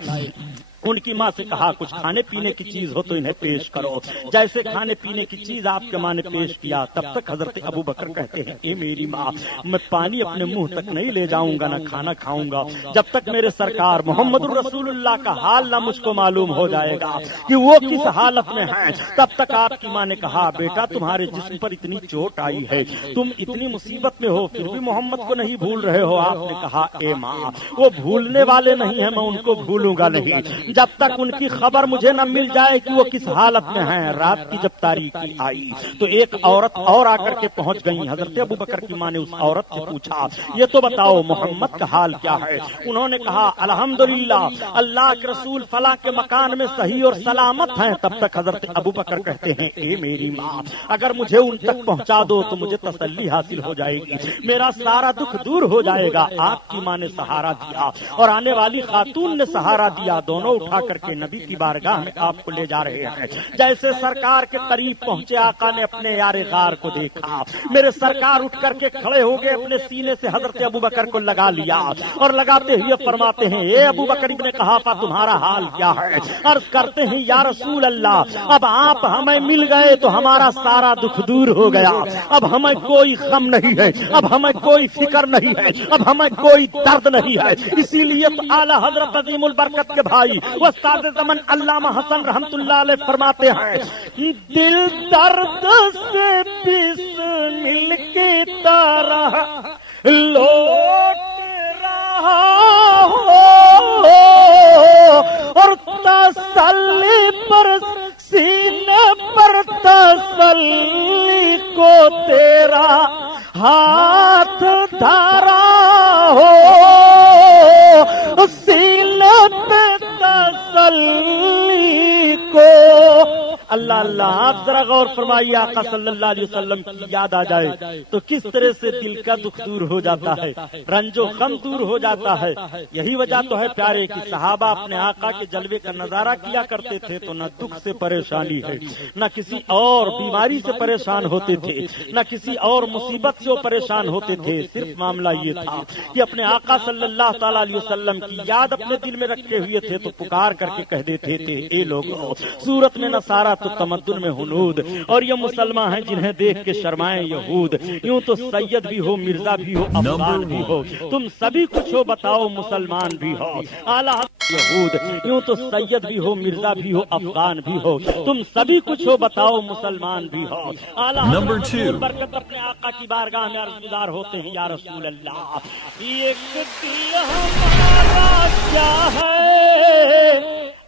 ان کی ماں سے کہا کچھ کھانے پینے کی چیز ہو تو انہیں پیش کرو. جیسے کھانے پینے کی چیز آپ کے ماں نے پیش کیا تب تک حضرت ابوبکر کہتے ہیں اے میری ماں، میں پانی اپنے منہ تک نہیں لے جاؤں گا، نہ کھانا کھاؤں گا جب تک میرے سرکار محمد الرسول اللہ کا حال نہ مجھ کو معلوم ہو جائے گا کہ وہ کس حالت میں ہیں. تب تک آپ کی ماں نے کہا بیٹا تمہارے جسم پر اتنی چوٹ آئی ہے، تم اتنی مصیبت میں ہو پھر بھی محمد کو نہیں بھول رہے ہو. آپ نے کہا اے ماں، وہ بھولنے والے نہیں ہیں، میں ان کو بھولوں گا نہیں جب تک ان کی خبر مجھے نہ مل جائے کہ وہ کس حالت میں ہیں. رات کی جب تاریکی آئی تو ایک عورت اور آ کر کے پہنچ گئی. حضرت ابوبکر کی ماں نے اس عورت سے پوچھا یہ تو بتاؤ محمد کا حال کیا ہے؟ انہوں نے کہا الحمدللہ اللہ کے رسول فلاں کے مکان میں صحیح اور سلامت ہیں. تب تک حضرت ابوبکر کہتے ہیں اے میری ماں، اگر مجھے ان تک پہنچا دو تو مجھے تسلی حاصل ہو جائے گی، میرا سارا دکھ دور ہو جائے گا. آپ کی ماں نے سہارا دیا اور آنے والی خاتون نے سہارا دیا. دونوں اٹھا کر کے نبی کی بارگاہ میں آپ کو لے جا رہے ہیں. جیسے سرکار کے قریب پہنچے آقا نے اپنے یار غار کو دیکھا. میرے سرکار اٹھ کر کے کھڑے ہو گئے، اپنے سینے سے حضرت ابوبکر کو لگا لیا اور لگاتے ہوئے فرماتے ہیں اے ابوبکر ابن قحافہ تمہارا حال کیا ہے؟ عرض کرتے ہیں یا رسول اللہ اب آپ ہمیں مل گئے تو ہمارا سارا دکھ دور ہو گیا. اب ہمیں کوئی غم نہیں ہے، اب ہمیں کوئی فکر نہیں ہے، اب ہمیں کوئی درد نہیں ہے. اسی لیے تو اعلیٰ حضرت عظیم البرکت کے بھائی استاد زمن علامہ حسن رحمت اللہ علیہ فرماتے ہیں دل درد سے بسمل کی طرح لوٹ رہا ہو اور تسلی پر سینے پر تسلی کو تیرا ہاتھ دھارا ہو، سینے پہ تسلی کو۔ اللہ اللہ، آپ ذرا غور فرمائیے، آقا صلی اللہ علیہ وسلم کی یاد آ جائے تو کس طرح سے دل کا دکھ دور ہو جاتا ہے، رنج و غم دور ہو جاتا ہے۔ یہی وجہ تو ہے پیارے کہ صحابہ اپنے آقا کے جلوے کا نظارہ کیا کرتے تھے تو نہ دکھ سے پریشانی ہے، نہ کسی اور بیماری سے پریشان ہوتے تھے، نہ کسی اور مصیبت سے وہ پریشان ہوتے تھے۔ صرف معاملہ یہ تھا کہ اپنے آقا صلی اللہ تعالی علیہ وسلم کی یاد اپنے دل میں رکھے ہوئے تھے تو پکار کر کے کہہ دیتے تھے، اے لوگوں، صورت میں نصارہ تو تمدن میں ہنود، اور یہ مسلمان ہیں جنہیں دیکھ کے شرمائیں یہود، یوں تو سید بھی ہو، مرزا بھی ہو، افغان بھی ہو، تم سبھی کچھ ہو، بتاؤ مسلمان بھی ہو۔ اعلیٰ یہود، یوں تو سید بھی ہو، مرزا بھی ہو، افغان بھی ہو، تم سبھی کچھ ہو، بتاؤ مسلمان بھی ہو۔ اعلیٰ برکت اپنے آقا کی بارگاہ میں عرض گزار ہوتے ہیں، یا رسول اللہ، ایک دل ہمارا کیا ہے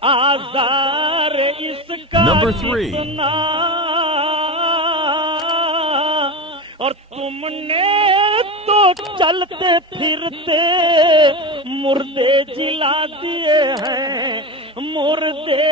آزار اس کا کتنا، اور تم نے تو چلتے پھرتے مردے جلا دیے ہیں، مردے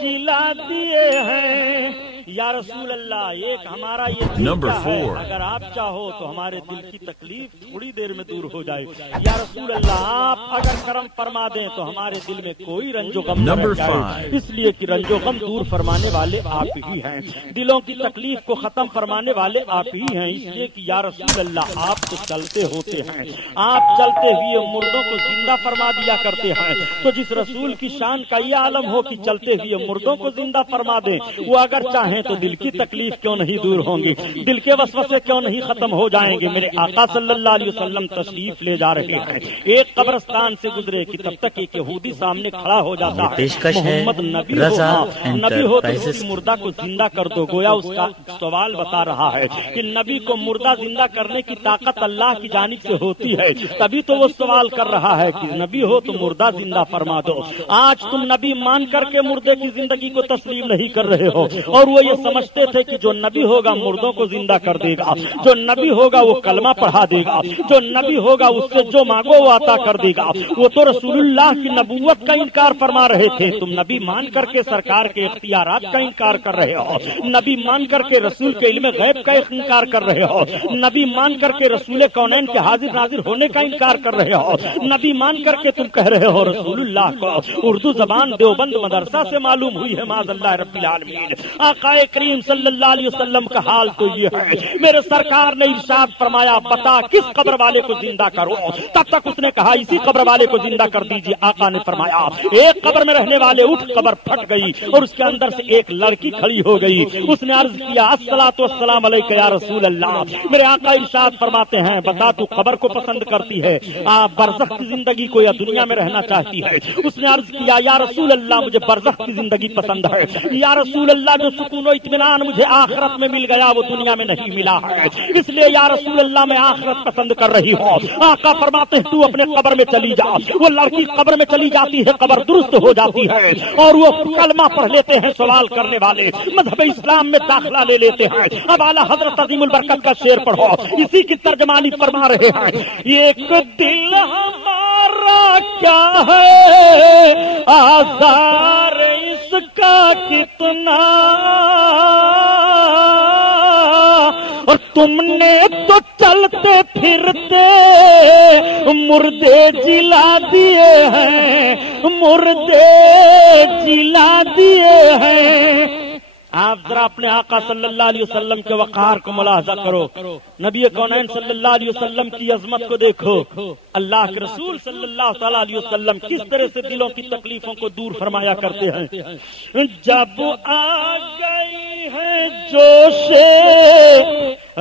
جلا دیے ہیں۔ یا رسول اللہ، ایک ہمارا یہ دل کا ہے، اگر آپ چاہو تو ہمارے دل کی تکلیف تھوڑی دیر میں دور ہو جائے۔ یا رسول اللہ، آپ اگر کرم فرما دیں تو ہمارے دل میں کوئی رنج و غم نہ رہ جائے، اس لیے کہ رنج و غم دور فرمانے والے آپ ہی ہیں، دلوں کی تکلیف کو ختم فرمانے والے آپ ہی ہیں، اس لیے کہ یا رسول اللہ، آپ تو چلتے ہوتے ہیں، آپ چلتے ہوئے مردوں کو زندہ فرما دیا کرتے ہیں، تو جس رسول کی شان کا یہ عالم ہو کہ چلتے ہوئے مردوں کو زندہ فرما دیں، وہ اگر چاہیں تو دل کی تکلیف کیوں نہیں دور ہوں گی، دل کے وسوسے کیوں نہیں ختم ہو جائیں گے۔ میرے آقا صلی اللہ علیہ وسلم تشریف لے جا رہے ہیں، ایک قبرستان سے گزرے کہ تب تک ایک یہودی سامنے کھڑا ہو جاتا ہے، محمد نبی ہو، نبی ہو تو اس مردہ کو زندہ کر دو۔ گویا اس کا سوال بتا رہا ہے کہ نبی کو مردہ زندہ کرنے کی طاقت اللہ کی جانب سے ہوتی ہے، تبھی تو وہ سوال کر رہا ہے کہ نبی ہو تو مردہ زندہ فرما دو۔ آج تم نبی مان کر کے مردے کی زندگی کو تسلیم نہیں کر رہے ہو، اور وہ یہ سمجھتے تھے کہ جو نبی ہوگا مردوں کو زندہ کر دے گا، جو نبی ہوگا وہ کلمہ پڑھا دے گا، جو نبی ہوگا اس سے جو مانگو وہ عطا کر دے گا۔ وہ تو رسول اللہ کی نبوت کا انکار فرما رہے تھے، تم نبی مان کر کے سرکار کے اختیارات کا انکار کر رہے ہو، نبی مان کر کے رسول کے علم غیب کا انکار کر رہے ہو، نبی مان کر کے رسول کونین کے حاضر ناظر ہونے کا انکار کر رہے ہو، نبی مان کر کے تم کہہ رہے ہو رسول اللہ کو اردو زبان دیوبند مدرسہ سے معلوم ہوئی ہے، معاذ اللہ رب العالمین۔ آقا کریم صلی اللہ علیہ وسلم کا حال تو یہ ہے، میرے سرکار نے ارشاد فرمایا بتا کس قبر والے کو زندہ کرو، تب تک اس نے کہا اسی قبر والے کو زندہ کر دیجیے۔ آقا نے فرمایا ایک قبر میں رہنے والے اٹھ، قبر پھٹ گئی اور اس کے اندر سے ایک لڑکی کھڑی ہو گئی، اس نے عرض کیا الصلاۃ والسلام علیک یا رسول اللہ۔ میرے آقا ارشاد فرماتے ہیں بتا تو قبر کو پسند کرتی ہے، برزخ کی زندگی کو یا دنیا میں رہنا چاہتی ہے؟ اس نے عرض کیا یا رسول اللہ مجھے برزخ کی زندگی پسند ہے، یا رسول اللہ جو سکون و اطمینان مجھے آخرت میں مل گیا وہ دنیا میں نہیں ملا ہے، اس لیے یا رسول اللہ میں آخرت پسند کر رہی ہوں۔ آقا فرماتے ہیں تو اپنے قبر میں چلی جا، وہ لڑکی قبر میں چلی جاتی ہے، قبر درست ہو جاتی ہے اور وہ کلمہ پڑھ لیتے ہیں، سوال کرنے والے مذہب اسلام میں داخلہ لے لیتے ہیں۔ اب اعلیٰ حضرت عظیم البرکت کا شعر پڑھو، اسی کی ترجمانی فرما رہے ہیں، ایک دل ہمارا کیا ہے آزار اس کا کتنا، اور تم نے تو چلتے پھرتے مردے جلا دیے ہیں، مردے جلا دیے ہیں۔ آپ ذرا اپنے آقا صلی اللہ علیہ وسلم کے وقار کو ملاحظہ کرو، نبی کونین صلی اللہ علیہ وسلم کی عظمت کو دیکھو، اللہ کے رسول صلی اللہ تعالی علیہ وسلم کس طرح سے دلوں کی تکلیفوں کو دور فرمایا کرتے ہیں۔ جب آ گئی ہے جوش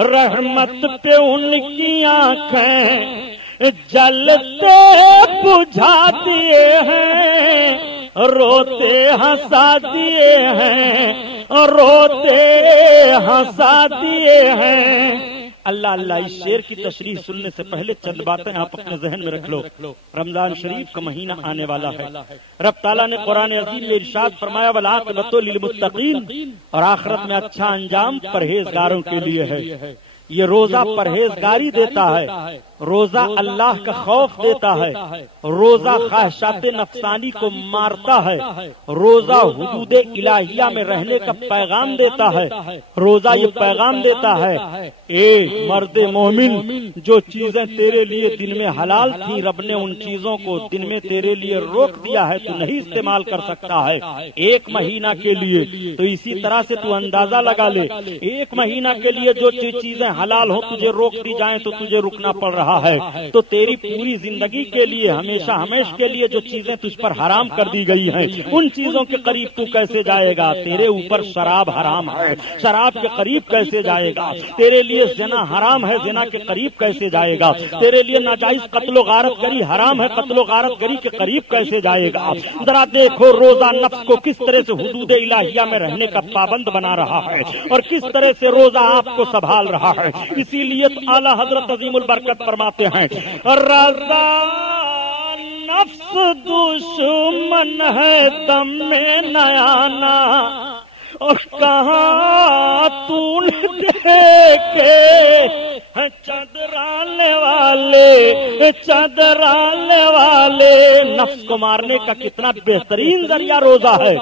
رحمت پہ ان کی آنکھیں، جلتے بجھا دیے ہیں، روتے ہنسا دیے ہیں، روتے ہنسا دیے ہیں۔ اللہ اللہ، اس شعر کی تشریح سننے سے پہلے چند باتیں آپ اپنے ذہن میں رکھ لو۔ رمضان شریف کا مہینہ آنے والا ہے۔ رب تعالیٰ نے قرآن عظیم میں ارشاد فرمایا والعاقبۃ للمتقین، اور آخرت میں اچھا انجام پرہیزگاروں کے لیے ہے۔ یہ روزہ پرہیزگاری دیتا ہے، روزہ اللہ کا خوف دیتا ہے، روزہ خواہشات نفسانی کو مارتا ہے، روزہ حدود الہیہ میں رہنے کا پیغام دیتا ہے۔ روزہ یہ پیغام دیتا ہے، اے مرد مومن، جو چیزیں تیرے لیے دن میں حلال تھیں، رب نے ان چیزوں کو دن میں تیرے لیے روک دیا ہے، تو نہیں استعمال کر سکتا ہے ایک مہینہ کے لیے۔ تو اسی طرح سے تو اندازہ لگا لے، ایک مہینہ کے لیے جو چیزیں حلال ہو تجھے روک دی جائیں تو تجھے رکنا پڑ رہا ہے، تو تیری پوری زندگی کے لیے ہمیشہ کے لیے جو چیزیں تجھ پر حرام کر دی گئی ہیں، ان چیزوں کے قریب تو کیسے جائے گا؟ تیرے اوپر شراب حرام ہے، شراب کے قریب کیسے جائے گا؟ تیرے لیے زنا حرام ہے، زنا کے قریب کیسے جائے گا؟ تیرے لیے ناجائز قتل و غارت گری حرام ہے، قتل و غارت گری کے قریب کیسے جائے گا؟ ذرا دیکھو روزہ نفس کو کس طرح سے حدود الہیہ میں رہنے کا پابند بنا رہا ہے، اور کس طرح سے روزہ آپ کو سنبھال رہا ہے۔ اسی لیے تو اعلیٰ حضرت عظیم البرکت فرماتے ہیں، رضا نفس دشمن ہے دم میں نیانا، اور کہاں تو نے دیکھے چادرانے والے، چادرانے والے۔ نفس کو مارنے کا کتنا بہترین ذریعہ روزہ ہے۔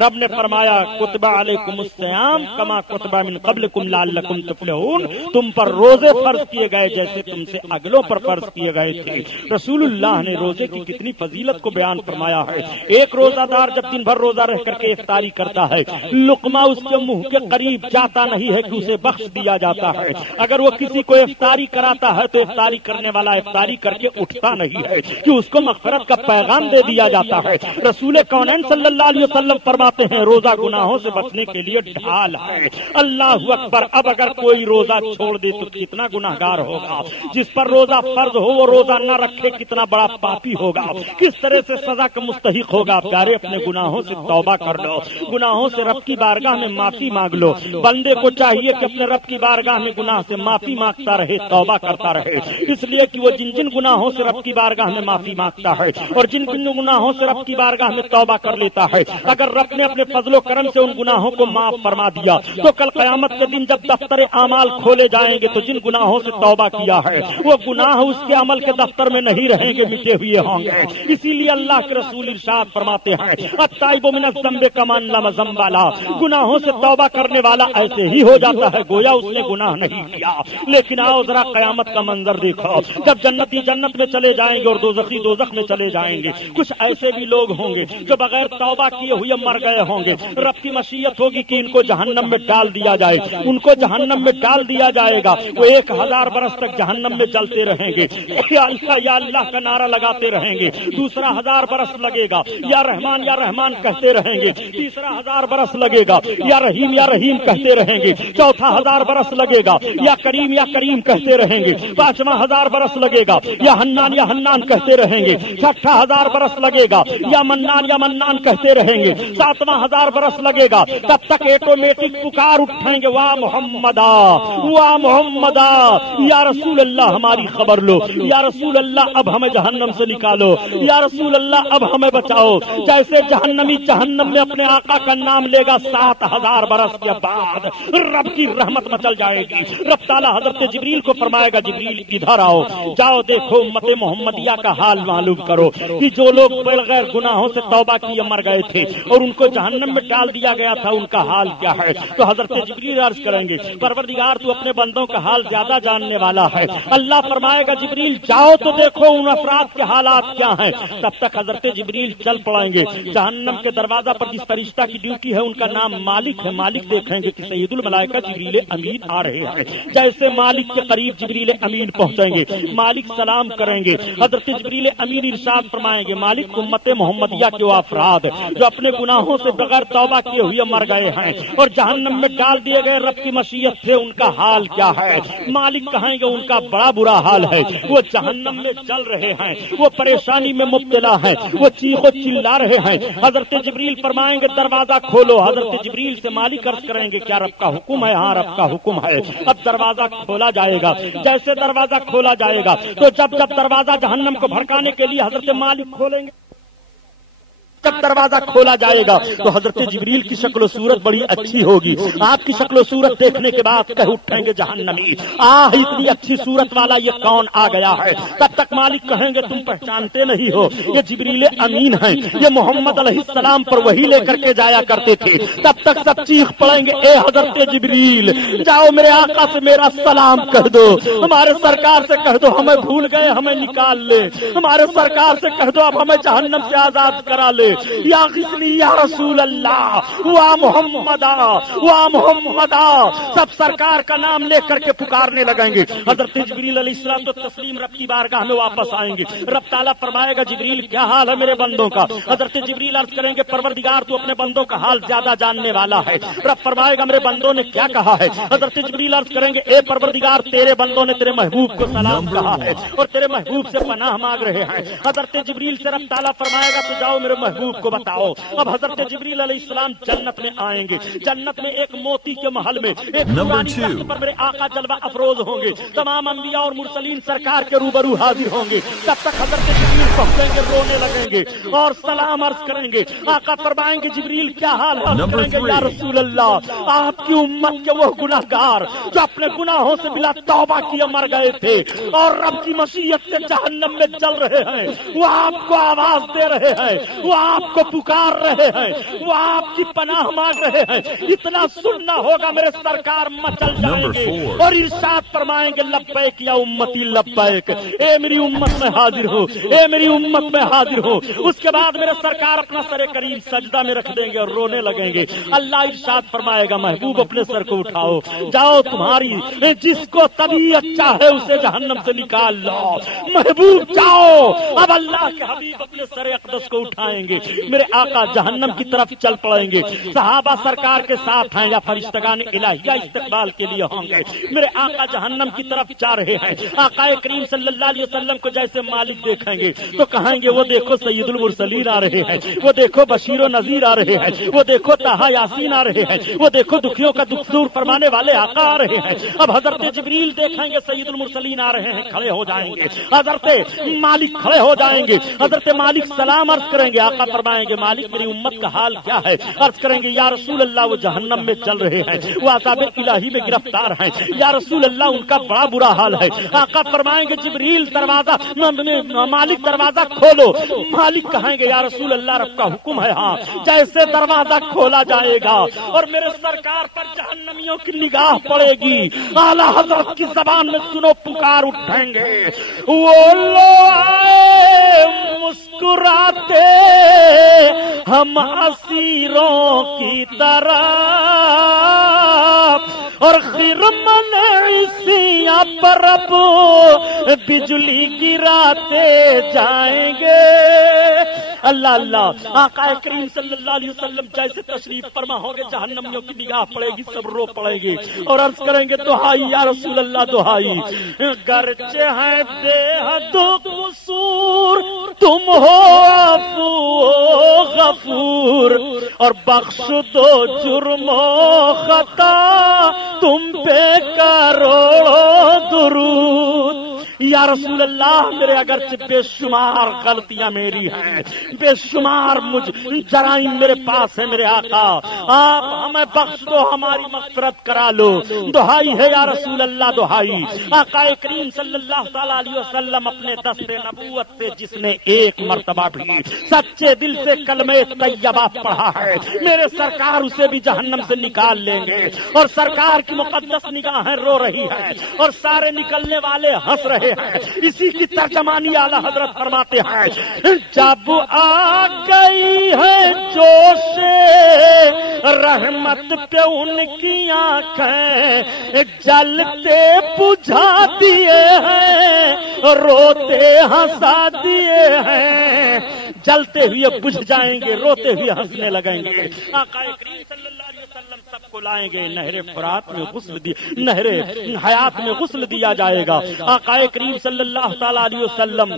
رب نے فرمایا کتب علیکم الصیام کما کتب من قبلکم لعلکم تفلحون، تم پر روزے فرض کیے گئے جیسے تم سے اگلوں پر فرض کیے گئے تھے۔ رسول اللہ نے روزے کی کتنی فضیلت کو بیان فرمایا ہے۔ ایک روزہ دار جب دن بھر روزہ رہ کر کے افطاری کرتا ہے، لقمہ اس کے منہ کے قریب جاتا نہیں ہے کہ اسے بخش دیا جاتا ہے۔ اگر وہ کسی کو افطاری کراتا ہے تو افطاری کرنے والا افطاری کر کے اٹھتا نہیں ہے کہ اس کو مغفرت کا پیغام دے دیا جاتا ہے۔ رسول کونین صلی اللہ علیہ وسلم فرماتے ہیں روزہ گناہوں سے بچنے کے لیے ڈھال ہے۔ اللہ اکبر! اب اگر کوئی روزہ چھوڑ دے تو کتنا گناہگار ہوگا، جس پر روزہ فرض ہو وہ روزہ نہ رکھے کتنا بڑا پاپی ہوگا، کس طرح سے سزا کا مستحق ہوگا۔ پیارے اپنے گناہوں سے توبہ کر لو، گناہوں سے رب کی بارگاہ میں معافی مانگ لو۔ بندے کو چاہیے کہ اپنے رب کی بارگاہ میں گناہ سے معافی مانگتا رہے، توبہ کرتا رہے، اس لیے کہ وہ جن گناہوں سے رب کی بارگاہ میں معافی مانگتا ہے اور جن گناہوں سے رب کی بارگاہ میں توبہ کر لیتا ہے، اگر رب نے اپنے فضل و کرم سے ان گناہوں کو معاف فرما دیا تو کل قیامت کے دن جب دفتر اعمال کھولے جائیں گے تو جن گناہوں سے توبہ کیا ہے وہ گناہ اس کے عمل کے دفتر میں نہیں رہیں گے، مٹے ہوئے ہوں گے۔ اسی لیے اللہ کے رسول ارشاد فرماتے ہیں التائب من الذنب کمن لم ذنب له، گناہوں سے توبہ کرنے والا ایسے ہی ہو جاتا ہے گویا اس نے گناہ نہیں کیا۔ لیکن آؤ ذرا قیامت کا منظر دیکھو، جب جنتی جنت میں چلے جائیں گے اور دوزخی دوزخ میں چلے جائیں گے، کچھ ایسے بھی لوگ ہوں گے جو بغیر توبہ کیے ہوئے مر گئے ہوں گے۔ رب کی مشیت ہوگی کہ ان کو جہنم میں ڈال دیا جائے، ان کو جہنم میں ڈال دیا جائے گا، وہ 1000 برس تک جہنم میں جلتے رہیں گے، یا اللہ کا نعرہ لگاتے رہیں گے۔ دوسرا 1000 برس لگے گا، یا رحمان کہتے رہیں گے۔ تیسرا 1000 برس لگے گا، یا رحیم کہتے رہیں گے۔ چوتھا 1000 برس لگے گا، یا کریم کہتے رہیں گے۔ پانچواں 1000 برس لگے گا، یا حنان کہتے رہیں گے۔ چھٹا 1000 برس لگے گا، یا منان کہتے رہیں گے۔ ساتواں 1000 برس لگے گا، تب تک ایٹومیٹک پکار اٹھیں گے واہ محمدہ، یا رسول اللہ ہماری خبر لو، یا رسول اللہ اب ہمیں جہنم سے نکالو، یا رسول اللہ اب ہمیں بچاؤ۔ جیسے جہنمی جہنم میں اپنے آقا کا نام لے گا 7000 برس کے بعد رب کی رحمت مچل جائے گی۔ رب تعالیٰ حضرت جبریل کو فرمائے گا جبریل ادھر آؤ، جاؤ دیکھو امت محمدیہ کا حال معلوم کرو کہ جو لوگ بغیر گناہوں سے توبہ کیے مر گئے تھے اور ان کو جہنم میں ڈال دیا گیا تھا ان کا حال کیا ہے۔ تو حضرت جبریل عرض کریں گے پروردگار تو اپنے بندوں کا حال زیادہ جاننے والا ہے۔ اللہ فرمائے گا جبریل جاؤ تو دیکھو ان افراد کے حالات کیا ہیں۔ تب تک حضرت جبریل چل پڑیں گے، جہنم کے دروازہ پر جس فرشتہ کی ڈیوٹی ہے ان کا نام مالک ہے، مالک دیکھیں گے کہ سید الملائکہ جبریل امین آ رہے ہیں۔ جیسے مالک کے قریب جبریل امین پہنچیں گے، مالک سلام کریں گے، حضرت جبریل امین ارشاد فرمائیں گے مالک امت محمدیہ کے وہ افراد جو اپنے گناہوں سے بغیر توبہ کیے ہوئے مر گئے ہیں اور جہنم میں ڈال دیے گئے رب کی مشیت سے ان کا حال کیا ہے۔ مالک کہیں گے ان کا بڑا برا حال ہے، وہ جہنم میں جل رہے ہیں، وہ پریشانی میں مبتلا ہیں، وہ چیخ و چلا رہے ہیں۔ حضرت جبریل فرمائیں گے دروازہ کھولو۔ حضرت جبریل سے مالک عرض کریں گے کیا رب کا حکم ہے؟ ہاں رب کا حکم ہے۔ اب دروازہ کھولا کھولا جائے گا. جیسے دروازہ کھولا جائے گا تو جب دروازہ جہنم کو بھڑکانے کے لیے حضرت مالک کھولیں گے، جب دروازہ کھولا جائے گا تو حضرت جبریل کی شکل و صورت بڑی اچھی ہوگی. آپ کی شکل و صورت دیکھنے کے بعد کہہ اٹھیں گے جہنمی، اتنی اچھی صورت والا یہ کون آ گیا ہے؟ تب تک مالک کہیں گے تم پہچانتے نہیں ہو، یہ جبریل امین ہیں، یہ محمد علیہ السلام پر وحی لے کر کے جایا کرتے تھے. تب تک سب چیخ پڑیں گے اے حضرت جبریل جاؤ میرے آقا سے میرا سلام کہہ دو، ہمارے سرکار سے کہہ دو ہمیں بھول گئے ہمیں نکال لے، ہمارے سرکار سے کہہ دو اب ہمیں جہنم سے آزاد کرا لے. یا غسلی یا رسول اللہ وا محمدا وا محمدا، سب سرکار کا نام لے کر کے پکارنے لگیں گے. حضرت جبریل علیہ السلام تو تسلیم رب کی بارگاہ میں واپس آئیں گے. رب تعالیٰ فرمائے گا جبریل کیا حال ہے میرے بندوں کا؟ حضرت جبریل عرض کریں گے پروردگار تو اپنے بندوں کا حال زیادہ جاننے والا ہے. رب فرمائے گا میرے بندوں نے کیا کہا ہے؟ حضرت جبریل عرض کریں گے اے پروردگار تیرے بندوں نے تیرے محبوب کو سلام کہا ہے اور تیرے محبوب سے پناہ مانگ رہے ہیں. حضرت جبریل سے رب تعالیٰ فرمائے گا تو جاؤ میرے محبوب کو بتاؤ. اب حضرت جبریل علیہ السلام جنت میں آئیں گے. جنت میں ایک موتی کے محل میں ایک پرانی تخت پر میرے آقا جلوہ افروز ہوں گے. تمام انبیاء اور مرسلین سرکار کے روبرو حاضر ہوں گے. تب تک حضرت جبریل پہنچیں گے، رونے لگیں گے اور سلام عرض کریں گے. آقا فرمائیں گے جبریل کیا حال ہے؟ کریں گے یا رسول اللہ آپ کی امت کے وہ گناہگار جو اپنے گناہوں سے بلا توبہ کیے مر گئے تھے اور رب کی مشیت سے جہنم میں جل رہے ہیں، وہ آپ کو آواز دے رہے ہیں، وہ آپ کو پکار رہے ہیں، وہ آپ کی پناہ مانگ رہے ہیں. اتنا سننا ہوگا میرے سرکار مچل جائیں گے اور ارشاد فرمائیں گے لبیک یا امتی لبیک، اے میری امت میں حاضر ہو، اے میری امت میں حاضر ہو. اس کے بعد میرے سرکار اپنا سر کریم سجدہ میں رکھ دیں گے اور رونے لگیں گے. اللہ ارشاد فرمائے گا محبوب اپنے سر کو اٹھاؤ، جاؤ تمہاری جس کو طبیعت چاہے اسے جہنم سے نکال لو. محبوب جاؤ. اب اللہ کے حبیب اپنے سر اقدس کو اٹھائیں گے، میرے آقا جہنم کی طرف چل پڑیں گے. صحابہ سرکار کے ساتھ ہیں یا فرشتگان الہیہ استقبال کے لیے ہوں گے. میرے آقا جہنم کی طرف جا رہے ہیں. آقا کریم صلی اللہ علیہ وسلم کو جیسے مالک دیکھیں گے تو کہیں گے وہ دیکھو سید المرسلین آ رہے ہیں، وہ دیکھو بشیر و نذیر آ رہے ہیں، وہ دیکھو طہ یاسین آ رہے ہیں، وہ دیکھو دکھیوں کا دکھ دور فرمانے والے آقا آ رہے ہیں. اب حضرت جبریل دیکھیں گے سید المرسلین آ رہے ہیں، کھڑے ہو جائیں گے. حضرت مالک کھڑے ہو جائیں گے. حضرت مالک سلام عرض کریں گے. آقا فرمائیں گے مالک میری امت کا حال کیا ہے؟ عرض کریں گے یا رسول اللہ وہ جہنم میں چل رہے ہیں، وہ عذاب الہی میں گرفتار ہیں، یا رسول اللہ ان کا بڑا برا حال ہے. آقا فرمائیں گے جبریل دروازہ مالک دروازہ کھولو. مالک کہیں گے یا رسول اللہ رب کا حکم ہے. ہاں جیسے دروازہ کھولا جائے گا اور میرے سرکار پر جہنمیوں کی نگاہ پڑے گی، اعلی حضرت کی زبان میں سنو پکار اٹھیں گے وہ لو آئے مسکراتے ہم اسیروں کی طرح اور خرمن عیسیاں پر اب بجلی گراتے جائیں گے. اللہ اللہ. آقا کریم صلی اللہ علیہ وسلم جیسے تشریف فرما ہوں گے جہنمیوں کی نگاہ پڑے گی، سب رو پڑے گی اور عرض کریں گے دہائی یا رسول اللہ دہائی، گرچہ ہے بے حد قصور تم ہو عفو غفور اور بخش دو جرم و خطا تم پہ کروڑوں درود. یا رسول اللہ میرے اگرچہ بے شمار غلطیاں میری ہیں، بے شمار جرائم میرے پاس ہے، میرے آقا آپ ہمیں بخش دو، ہماری مغفرت کرا لو. دہائی ہے یا رسول اللہ دہائی. آقا کریم صلی اللہ تعالی علیہ وسلم اپنے دست نبوت سے جس نے ایک مرتبہ بھی سچے دل سے کلمہ طیبہ پڑھا ہے میرے سرکار اسے بھی جہنم سے نکال لیں گے. اور سرکار کی مقدس نگاہیں رو رہی ہیں اور سارے نکلنے والے ہنس رہے ہیں. اسی کی ترجمانی اعلی حضرت فرماتے ہیں جب آ گئی ہے جوش رحمت پہ ان کی آنکھیں جلتے بجھا دیے ہیں، روتے ہنسا دیے ہیں. جلتے ہوئے بجھ جائیں گے، روتے ہوئے ہنسنے لگیں گے. آقا کریم صلی اللہ علیہ وسلم سب کو لائیں گے، نہر فرات میں غسل نہر حیات میں غسل دیا جائے گا. آقا کریم صلی اللہ تعالی علیہ وسلم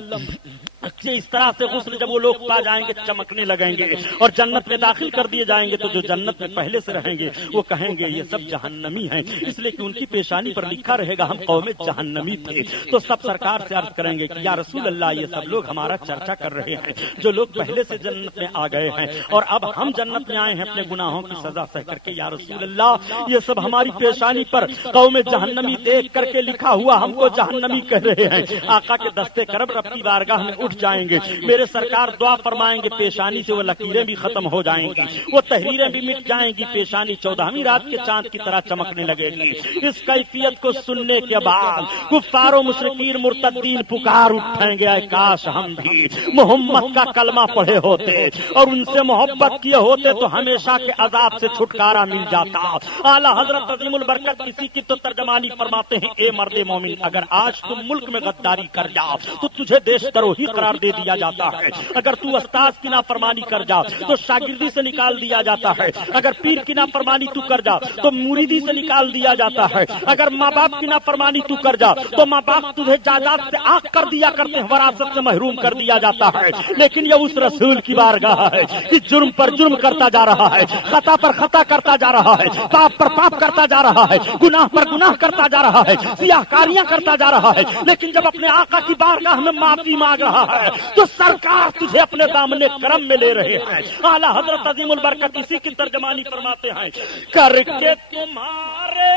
اس طرح سے غسل جب وہ لوگ پا جائیں گے چمکنے لگیں گے اور جنت میں داخل کر دیے جائیں گے تو جو جنت میں پہلے سے رہیں گے وہ کہیں گے یہ سب جہنمی ہیں، اس لیے کہ ان کی پیشانی پر لکھا رہے گا ہم قوم جہنمی تھے۔ تو سب سرکار سے عرض کریں گے کہ یا رسول اللہ یہ سب لوگ ہمارا چرچا کر رہے ہیں، جو لوگ پہلے سے جنت میں آ گئے ہیں اور اب ہم جنت میں آئے ہیں اپنے گناہوں کی سزا سہ کر کے، یا رسول اللہ یہ سب ہماری پیشانی پر قوم جہنمی دیکھ کر کے لکھا ہوا ہم کو جہنمی کہہ رہے ہیں۔ آقا کے دستے کرم رب کی بارگاہ میں اٹھ جائیں گے، میرے سرکار دعا فرمائیں گے پیشانی سے وہ لکیریں بھی ختم ہو جائیں گی، وہ تحریریں بھی مٹ جائیں گی، پیشانی 14ویں رات کے چاند کی طرح چمکنے لگے گی۔ اس کیفیت کو سننے کے بعد کفار و مشرکین مرتدین پکار اٹھیں گے، اے کاش ہم بھی محمد کا کلمہ پڑھے ہوتے اور ان سے محبت کیے ہوتے تو ہمیشہ کے عذاب سے چھٹکارا مل جاتا۔ اعلیٰ حضرت عظیم البرکت کسی کی تو ترجمانی فرماتے ہیں، اے مرد مومن اگر آج تم ملک میں غداری کر جاؤ تو تجھے دیش دروہی قرار دے دیا جاتا ہے، اگر تو استاذ کی نافرمانی کر جا تو شاگردی سے نکال دیا جاتا ہے، اگر پیر کی نافرمانی تو کر جا تو مریدی سے نکال دیا جاتا ہے، اگر ماں باپ کی نافرمانی تو کر جا تو ماں باپ تجھے جائیداد سے آگ کر دیا کرتے ہیں، وراثت سے محروم کر دیا جاتا ہے۔ لیکن یہ اس رسول کی بارگاہ ہے کہ جرم پر جرم کرتا جا رہا ہے، خطا پر خطا کرتا جا رہا ہے، پاپ پر پاپ کرتا جا رہا ہے، گناہ پر گناہ کرتا جا رہا ہے، سیاہ کاریاں کرتا جا رہا ہے، لیکن جب اپنے آقا کی بارگاہ میں معافی مانگ رہا ہے تو سرکار تجھے اپنے دامن کرم میں لے رہے ہیں۔ اعلیٰ حضرت عظیم البرکت اسی کی ترجمانی فرماتے ہیں، کر کے تمہارے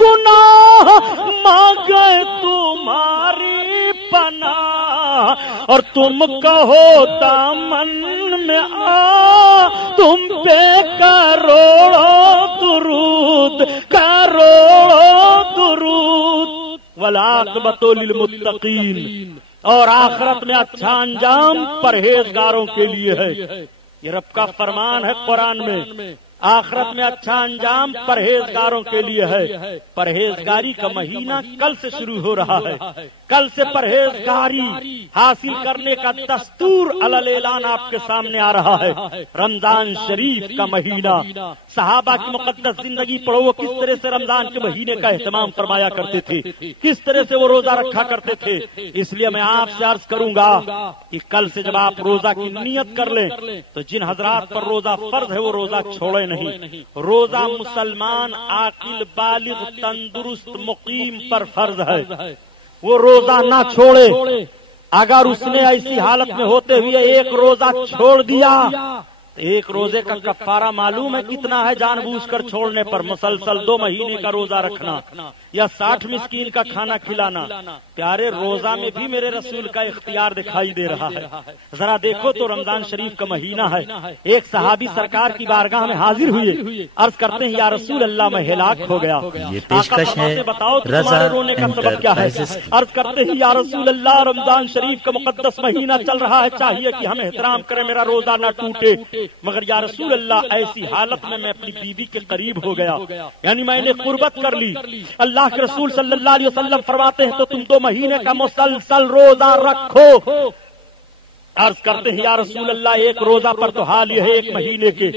گناہ مانگے تمہاری پناہ اور تم کہو دامن میں آ تم پہ کروڑوں درود، کروڑوں درود، والعاقبۃ للمتقین، اور آخرت میں اچھا انجام پرہیزگاروں کے لیے ہے۔ یہ رب کا فرمان ہے قرآن میں، آخرت میں اچھا انجام پرہیزگاروں کے لیے ہے۔ پرہیزگاری کا مہینہ کل سے شروع ہو رہا ہے، کل سے پرہیزگاری حاصل کرنے کا دستور علی اعلان آپ کے سامنے آ رہا ہے۔ رمضان شریف کا مہینہ، صحابہ کی مقدس زندگی پڑھو، وہ کس طرح سے رمضان کے مہینے کا اہتمام فرمایا کرتے تھے، کس طرح سے وہ روزہ رکھا کرتے تھے۔ اس لیے میں آپ سے عرض کروں گا کہ کل سے جب آپ روزہ کی نیت کر لیں تو جن حضرات پر روزہ فرض ہے وہ روزہ چھوڑے نہیں۔ روزہ مسلمان عاقل بالغ تندرست مقیم پر فرض ہے، وہ روزہ نہ چھوڑے۔ اگر اس نے ایسی حالت میں ہوتے ہوئے ایک روزہ چھوڑ دیا تو ایک روزے کا کفارہ معلوم ہے کتنا ہے، جان بوجھ کر چھوڑنے پر مسلسل 2 مہینے کا روزہ رکھنا یا 60 مسکین کا کھانا کھلانا۔ پیارے روزہ میں بھی میرے رسول کا اختیار دکھائی دے رہا ہے۔ ذرا دیکھو تو رمضان شریف کا مہینہ ہے، ایک صحابی سرکار کی بارگاہ میں حاضر ہوئے، عرض کرتے ہیں یا رسول اللہ میں ہلاک ہو گیا، یہ پیشکش ہے بتاؤ تمہارے رونے کا سبب کیا ہے؟ عرض کرتے ہیں یا رسول اللہ رمضان شریف کا مقدس مہینہ چل رہا ہے، چاہیے کہ ہم احترام کریں، میرا روزہ نہ ٹوٹے، مگر یا رسول اللہ ایسی حالت میں اپنی بیوی کے قریب ہو گیا، یعنی میں نے قربت کر لی۔ اللہ کے رسول صلی اللہ علیہ وسلم فرماتے ہیں تو تم 2 مہینے کا مسلسل روزہ رکھو۔ عرض کرتے ہیں یا رسول اللہ ایک روزہ پر تو حال یہ ہے 1 مہینے کے،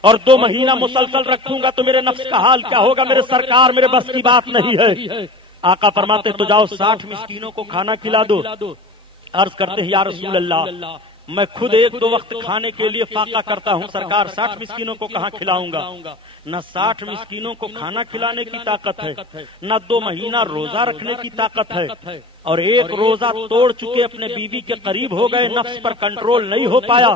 اور 2 مہینہ مسلسل رکھوں گا تو میرے نفس کا حال کیا ہوگا؟ میرے سرکار میرے بس کی بات نہیں ہے۔ آقا فرماتے تو جاؤ 60 مسکینوں کو کھانا کھلا دو۔ عرض کرتے ہیں یا رسول اللہ میں خود 1-2 وقت کھانے کے لیے فاقہ کرتا ہوں، سرکار 60 مسکینوں کو کہاں کھلاؤں گا؟ نہ 60 مسکینوں کو کھانا کھلانے کی طاقت ہے، نہ 2 مہینہ روزہ رکھنے کی طاقت ہے، اور ایک روزہ توڑ چکے اپنے بیوی کے قریب ہو گئے، نفس پر کنٹرول نہیں ہو پایا،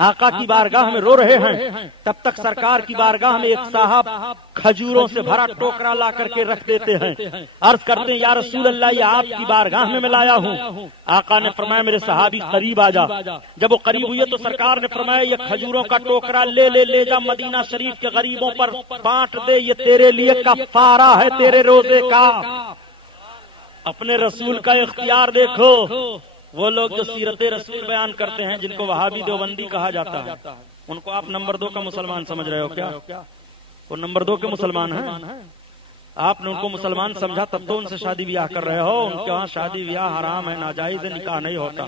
آقا کی بارگاہ میں رو رہے ہیں۔ تب تک سرکار کی بارگاہ میں ایک صاحب کھجوروں سے بھرا ٹوکرا لا کر کے رکھ دیتے ہیں۔ عرض کرتے ہیں یا رسول اللہ یہ آپ کی بارگاہ میں لایا ہوں۔ آقا نے فرمایا میرے صحابی قریب آ جا۔ جب وہ قریب ہوئے تو سرکار نے فرمایا یہ کھجوروں کا ٹوکرا لے جا مدینہ شریف کے غریبوں پر بانٹ دے، یہ تیرے لیے کفارہ ہے تیرے روزے کا۔ اپنے رسول کا اختیار دیکھو۔ وہ لوگ جو سیرت رسول بیان کرتے ہیں جن کو وہابی دیوبندی کہا جاتا ہے، ان کو آپ نمبر 2 کا مسلمان سمجھ رہے ہو کیا؟ وہ نمبر 2 کے مسلمان ہیں، آپ نے ان کو مسلمان سمجھا تب تو ان سے شادی بیاہ کر رہے ہو۔ ان کے ہاں شادی بیاہ حرام ہے، ناجائز ہے، نکاح نہیں ہوتا۔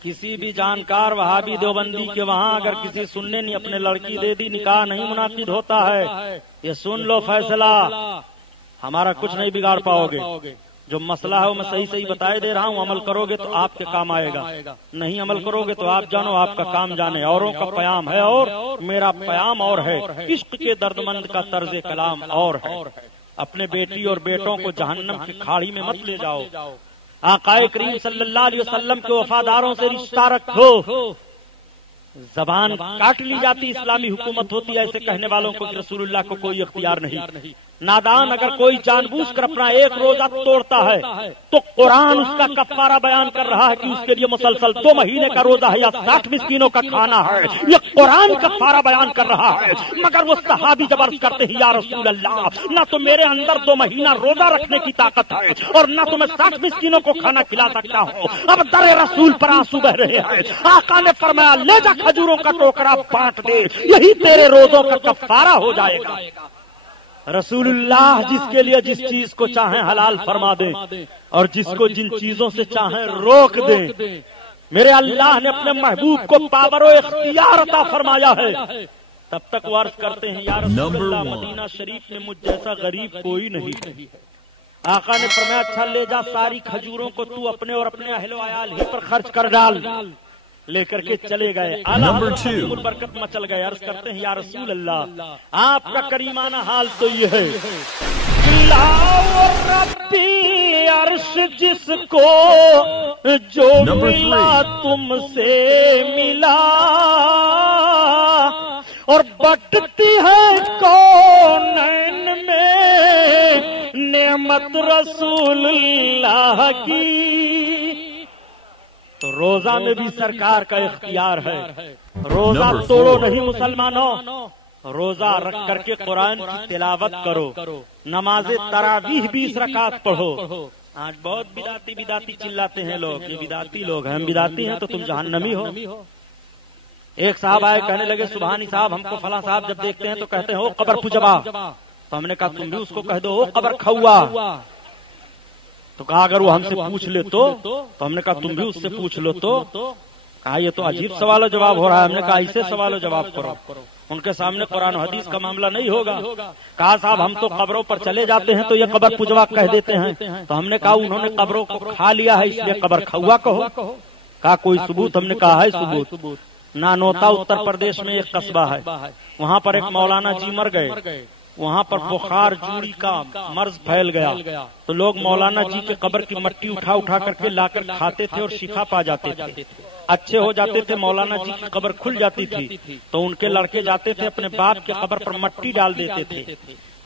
کسی بھی جانکار وہابی دیوبندی کے وہاں اگر کسی سننے نے اپنے لڑکی دے دی نکاح نہیں منعقد ہوتا ہے۔ یہ سن لو فیصلہ، ہمارا کچھ نہیں بگاڑ پاؤ گے۔ جو مسئلہ ہے وہ میں صحیح بتائے دے رہا ہوں، عمل کرو گے تو آپ کے کام آئے گا، نہیں عمل کرو گے تو آپ جانو آپ کا کام جانے۔ اوروں کا پیام ہے اور میرا پیام اور ہے، عشق کے دردمند کا طرز کلام اور ہے۔ اپنے بیٹی اور بیٹوں کو جہنم کی کھاڑی میں مت لے جاؤ، آقا کریم صلی اللہ علیہ وسلم کے وفاداروں سے رشتہ رکھو۔ زبان کاٹ لی جاتی اسلامی حکومت ہوتی ہے ایسے کہنے والوں کو کہ رسول اللہ کو کوئی اختیار نہیں۔ نادان اگر کوئی جان بوجھ کر اپنا ایک روزہ توڑتا ہے تو قرآن اس کا کفارہ بیان کر رہا ہے کہ اس کے لیے مسلسل 2 مہینے کا روزہ ہے یا 60 مسکینوں کا کھانا ہے، یہ قرآن کفارہ بیان کر رہا ہے۔ مگر وہ صحابی جب عرض کرتے ہیں یا رسول اللہ، نہ تو میرے اندر 2 مہینہ روزہ رکھنے کی طاقت ہے اور نہ تو میں 60 مسکینوں کو کھانا کھلا سکتا ہوں، اب در رسول پر آنسو بہ رہے ہیں۔ آقا نے فرمایا لے جا کھجوروں کا ٹوکرا بانٹ دے، یہی تیرے روزوں کا کفارہ ہو جائے گا۔ رسول اللہ جس کے لیے جس چیز کو چاہیں حلال فرما دیں اور جس کو جن چیزوں سے چاہیں روک دیں۔ میرے اللہ نے اپنے محبوب کو پاور و اختیار عطا فرمایا ہے۔ تب تک وہ عرض کرتے ہیں یا رسول اللہ مدینہ شریف میں مجھ جیسا غریب کوئی نہیں ہے۔ آقا نے فرمایا اچھا لے جا، ساری کھجوروں کو تو اپنے اور اپنے اہل و عیال ہی پر خرچ کر ڈال۔ لے کر کے چلے گئے، برکت مچل گئے۔ عرض کرتے ہیں یا رسول اللہ آپ کا کریمانہ حال تو یہ ہے، ربی عرش جس کو جو ملا تم سے ملا، اور بٹتی ہے کونین میں نعمت رسول اللہ کی۔ تو روزہ میں بھی سرکار کا اختیار ہے۔ روزہ توڑو نہیں مسلمانوں، روزہ رکھ کر کے قرآن کی تلاوت کرو، نماز تراویح 20 رکعت پڑھو۔ آج بہت بدعتی چلاتے ہیں لوگ، یہ بدعتی لوگ ہیں، ہم بدعتی ہیں تو تم جہنمی ہو۔ ایک صاحب آئے کہنے لگے سبحانی صاحب ہم کو فلاں صاحب جب دیکھتے ہیں تو کہتے ہیں او قبر پجبا، تو ہم نے کہا تم بھی اس کو کہہ دو او قبر کھوا۔ تو کہا اگر وہ ہم سے پوچھ لے تو ہم نے کہا تم بھی اس سے پوچھ لو تو کہا یہ تو عجیب سوال و جواب ہو رہا ہے۔ ہم نے کہا اسے سوال و جواب کرو، ان کے سامنے قرآن و حدیث کا معاملہ نہیں ہوگا۔ کہا صاحب ہم تو قبروں پر چلے جاتے ہیں تو یہ قبر پجوا کہہ دیتے ہیں۔ تو ہم نے کہا انہوں نے قبروں کو کھا لیا ہے اس لیے قبر کھوا کہو۔ کہا کوئی ثبوت؟ ہم نے کہا ہے ثبوت۔ نانوتا اتر پردیش میں ایک قصبہ ہے، وہاں پر ایک مولانا جی مر گئے، وہاں پر بخار جوڑی کا مرض پھیل گیا تو لوگ مولانا جی کے قبر کی مٹی اٹھا کر کے لا کر کھاتے تھے اور شفا پا جاتے تھے، اچھے ہو جاتے تھے۔ مولانا جی کی قبر کھل جاتی تھی تو ان کے لڑکے جاتے تھے اپنے باپ کے قبر پر مٹی ڈال دیتے تھے۔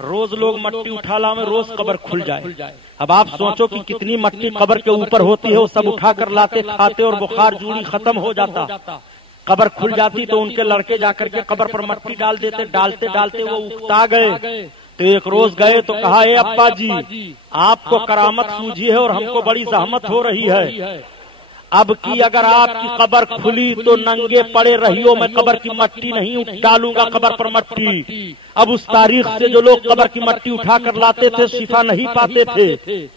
روز لوگ مٹی اٹھا لا میں روز قبر کھل جائے۔ اب آپ سوچو کہ کتنی مٹی قبر کے اوپر ہوتی ہے، وہ سب اٹھا کر لاتے کھاتے اور بخار جوڑی ختم ہو جاتا۔ قبر کھل جاتی تو ان کے لڑکے جا کر کے قبر پر مٹی ڈال دیتے، ڈالتے وہ اکتا گئے۔ تو ایک روز گئے تو کہا اے ابا جی آپ کو کرامت سوجھی ہے اور ہم کو بڑی زحمت ہو رہی ہے، اب کی اگر آپ کی قبر کھلی تو ننگے پڑے رہیو، میں قبر کی مٹی نہیں ڈالوں گا قبر پر مٹی۔ اب اس تاریخ سے جو لوگ قبر کی مٹی اٹھا کر لاتے تھے شفا نہیں پاتے تھے۔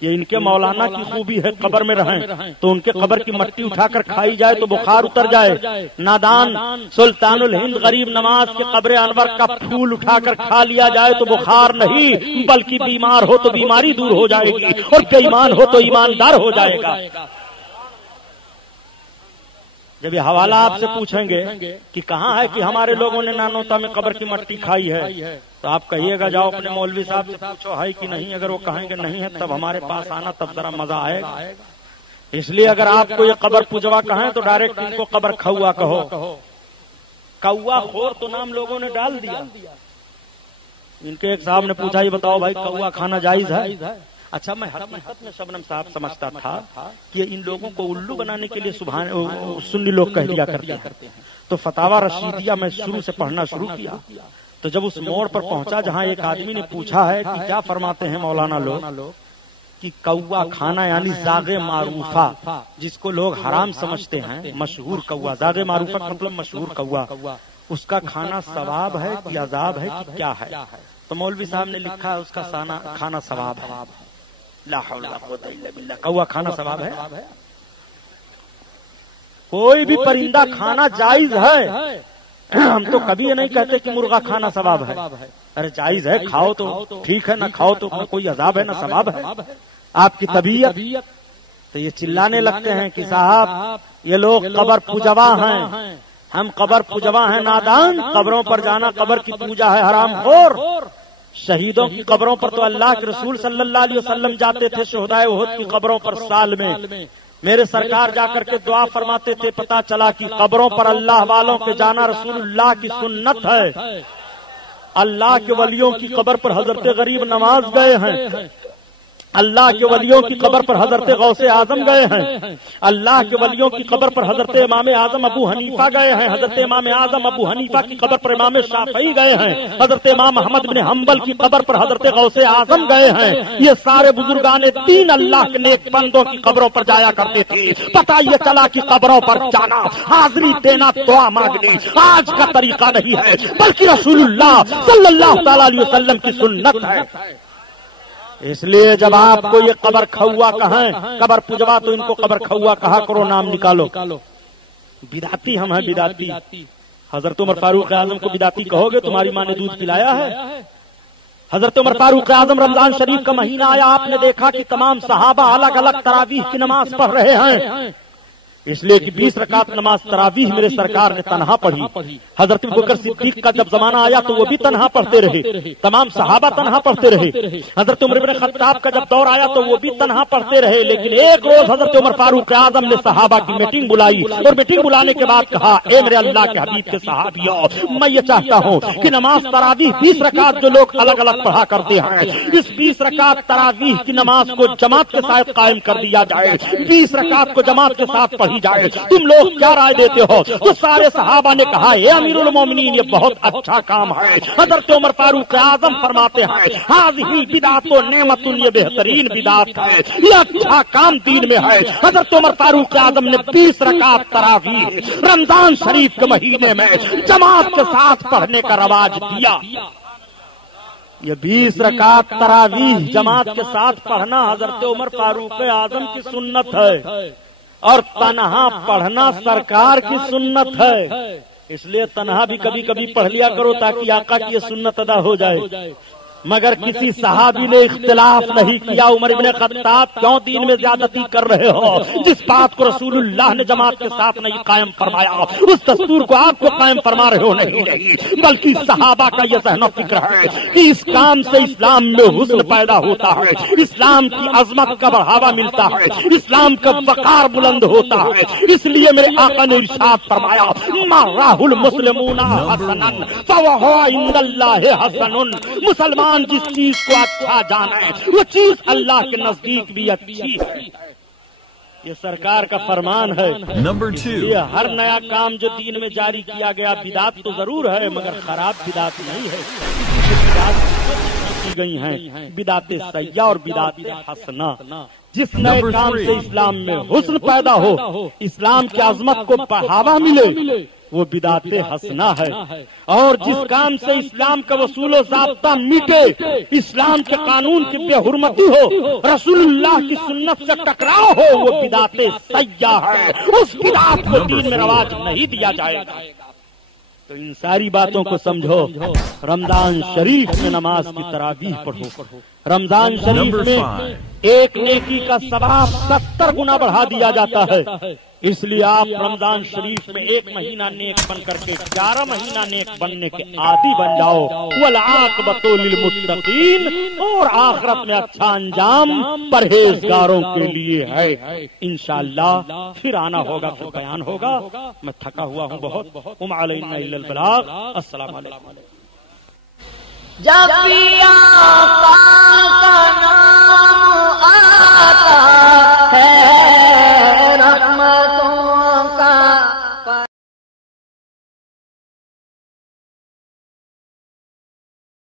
یہ ان کے مولانا کی خوبی ہے، قبر میں رہیں تو ان کے قبر کی مٹی اٹھا کر کھائی جائے تو بخار اتر جائے۔ نادان سلطان الہند غریب نواز کے قبر انور کا پھول اٹھا کر کھا لیا جائے تو بخار نہیں بلکہ بیمار ہو تو بیماری دور ہو جائے گی اور بے ایمان ہو تو ایماندار ہو جائے گا۔ جب یہ حوالہ آپ سے پوچھیں گے کہ کہاں ہے کہ ہمارے لوگوں نے نانوتا میں قبر کی مٹی کھائی ہے تو آپ کہیے گا جاؤ اپنے مولوی صاحب سے پوچھو ہے کہ نہیں۔ اگر وہ کہیں گے نہیں ہے تب ہمارے پاس آنا، تب ذرا مزہ آئے گا۔ اس لیے اگر آپ کو یہ قبر پجوا کہیں تو ڈائریکٹ ان کو قبر کھوا کہو۔ کوا خور تو نام لوگوں نے ڈال دیا۔ ان کے ایک صاحب نے پوچھا یہ بتاؤ بھائی کوا کھانا جائز ہے؟ اچھا میں حقیقت میں شبنم صاحب سمجھتا تھا کہ ان لوگوں کو الو بنانے کے لیے سنی لوگ کہہ دیا کرتے ہیں، تو فتاوی رشیدیہ میں شروع سے پڑھنا شروع کیا تو جب اس موڑ پر پہنچا جہاں ایک آدمی نے پوچھا ہے کہ کیا فرماتے ہیں مولانا لوگ کہ کوا کھانا یعنی زاغ معروفہ جس کو لوگ حرام سمجھتے ہیں، مشہور کوا، زاغ معروفہ کا مطلب مشہور کوا، اس کا کھانا ثواب ہے کہ عذاب ہے کہ کیا ہے؟ تو مولوی صاحب نے لکھا اس کا کھانا ثواب ہے۔ لا حول ولا قوت الا باللہ، کوا کھانا ثواب ہے؟ کوئی بھی پرندہ کھانا جائز ہے، ہم تو کبھی یہ نہیں کہتے کہ مرغا کھانا ثواب ہے۔ ارے جائز ہے، کھاؤ تو ٹھیک ہے، نہ کھاؤ تو کوئی عذاب ہے نہ ثواب ہے۔ آپ کی طبیعت، تو یہ چلانے لگتے ہیں کہ صاحب یہ لوگ قبر پوجوا ہیں، ہم قبر پوجوا ہیں نادان، قبروں پر جانا قبر کی پوجا ہے حرام خور۔ شہیدوں کی قبروں پر تو اللہ کے رسول صلی اللہ علیہ وسلم جاتے تھے، شہدائے احد کی قبروں پر سال میں میرے سرکار جا کر کے دعا فرماتے تھے، پتا چلا کہ قبروں پر اللہ والوں کے جانا رسول اللہ کی سنت ہے۔ اللہ کے ولیوں کی قبر پر حضرت غریب نواز گئے ہیں، اللہ کے ولیوں کی قبر پر حضرت غوث اعظم گئے ہیں، اللہ کے ولیوں کی قبر پر حضرت امام اعظم ابو حنیفہ گئے ہیں، حضرت امام اعظم ابو حنیفہ کی قبر پر امام شافعی گئے ہیں، حضرت امام احمد بن حنبل کی قبر پر حضرت غوث اعظم گئے ہیں۔ یہ سارے بزرگان دین اللہ کے نیک بندوں کی قبروں پر جایا کرتے تھے۔ پتہ یہ چلا کہ قبروں پر جانا، حاضری دینا، دعا مانگنی آج کا طریقہ نہیں ہے، بلکہ رسول اللہ صلی اللہ تعالی علیہ وسلم کی سنت ہے۔ اس لیے جب آپ کو یہ قبر کھوا کہیں، قبر پجوا، تو ان کو قبر کھوا کہا کرو، نام نکالو۔ بدعتی ہم ہیں، بدعتی۔ حضرت عمر فاروق اعظم کو بدعتی کہو گے؟ تمہاری ماں نے دودھ پلایا ہے؟ حضرت عمر فاروق اعظم رمضان شریف کا مہینہ آیا، آپ نے دیکھا کہ تمام صحابہ الگ الگ تراویح کی نماز پڑھ رہے ہیں، اس لیے کہ 20 رکعت نماز تراویح میرے سرکار نے تنہا پڑھی۔ حضرت ابوبکر صدیق کا جب زمانہ آیا تو وہ بھی تنہا پڑھتے رہے، تمام صحابہ تنہا پڑھتے رہے۔ حضرت عمر بن خطاب کا جب دور آیا تو وہ بھی تنہا پڑھتے رہے، لیکن ایک روز حضرت عمر فاروق اعظم نے صحابہ کی میٹنگ بلائی، اور میٹنگ بلانے کے بعد کہا، اے میرے اللہ کے حبیب کے صحابیوں، میں یہ چاہتا ہوں کہ نماز تراویح 20 رکعت جو لوگ الگ الگ پڑھا کرتے ہیں، اس 20 رکعت تراویح کی نماز کو جماعت کے ساتھ قائم کر دیا جائے، 20 رکعت کو جماعت کے ساتھ پڑھی جائے، تم لوگ کیا رائے دیتے ہو؟ تو سارے صحابہ نے کہا، اے امیر المومنین، یہ بہت اچھا کام ہے۔ حضرت عمر فاروق اعظم فرماتے ہیں، ہذہ بدعۃ نعمت، یہ بہترین بدعت ہے، یہ اچھا کام دین میں ہے۔ حضرت عمر فاروق اعظم نے 20 رکعت تراویح رمضان شریف کے مہینے میں جماعت کے ساتھ پڑھنے کا رواج دیا۔ یہ 20 رکعت تراویح جماعت کے ساتھ پڑھنا حضرت عمر فاروق اعظم کی سنت ہے، اور تنہا پڑھنا سرکار کی سنت ہے۔ اس لیے تنہا بھی کبھی کبھی پڑھ لیا کرو تاکہ آقا کی یہ سنت ادا ہو جائے۔ مگر کسی صحابی نے اختلاف نہیں کیا، عمر ابن خطاب کیوں دین میں زیادتی کر رہے ہو؟ جس بات کو رسول اللہ نے جماعت کے ساتھ نہیں قائم فرمایا، اس دستور کو آپ کو قائم فرما رہے ہو؟ نہیں، بلکہ صحابہ کا یہ ذہن و فکر ہے کہ اس کام سے اسلام میں حسن پیدا ہوتا ہے، اسلام کی عظمت کا بڑھاوا ملتا ہے، اسلام کا وقار بلند ہوتا ہے۔ اس لیے میرے آقا نے ارشاد فرمایا، ما راہ المسلمون حسنا فوہو عند اللہ حسن، مسلمان جس چیز کو اچھا جانے وہ چیز اللہ کے نزدیک بھی اچھی ہے۔ یہ سرکار کا فرمان ہے۔ نمبر 2، یہ ہر نیا کام جو دین میں جاری کیا گیا بدعت تو ضرور ہے، مگر خراب بدعت نہیں ہے۔ کی گئی ہیں بدعت سیئہ اور بدعت حسنہ۔ جس نئے کام سے اسلام میں حسن پیدا ہو، اسلام کی عظمت کو بڑھاوا ملے، وہ بدعت حسنہ ہے۔ اور جس کام سے اسلام کا اصول و ضابطہ مٹے، اسلام کے قانون کی بے حرمتی ہو، رسول اللہ کی سنت سے ٹکراؤ ہو، وہ بدعت سیئہ ہے۔ اس بدعت کو دین میں رواج نہیں دیا جائے گا۔ تو ان ساری باتوں کو سمجھو۔ رمضان شریف میں نماز کی تراویح پڑھو۔ رمضان شریف میں ایک نیکی کا ثواب 70 گنا بڑھا دیا جاتا ہے۔ اس لیے آپ رمضان شریف میں 1 مہینہ نیک بن کر کے 11 مہینہ نیک بننے کے عادی بن جاؤ۔ والعاقبۃ للمتقین، اور آخرت میں اچھا انجام پرہیزگاروں کے لیے ہے۔ انشاءاللہ پھر آنا ہوگا، پھر بیان ہوگا۔ میں تھکا ہوا ہوں بہت۔ وما علینا الا البلاغ۔ السلام علیکم۔ جب آقا کا نام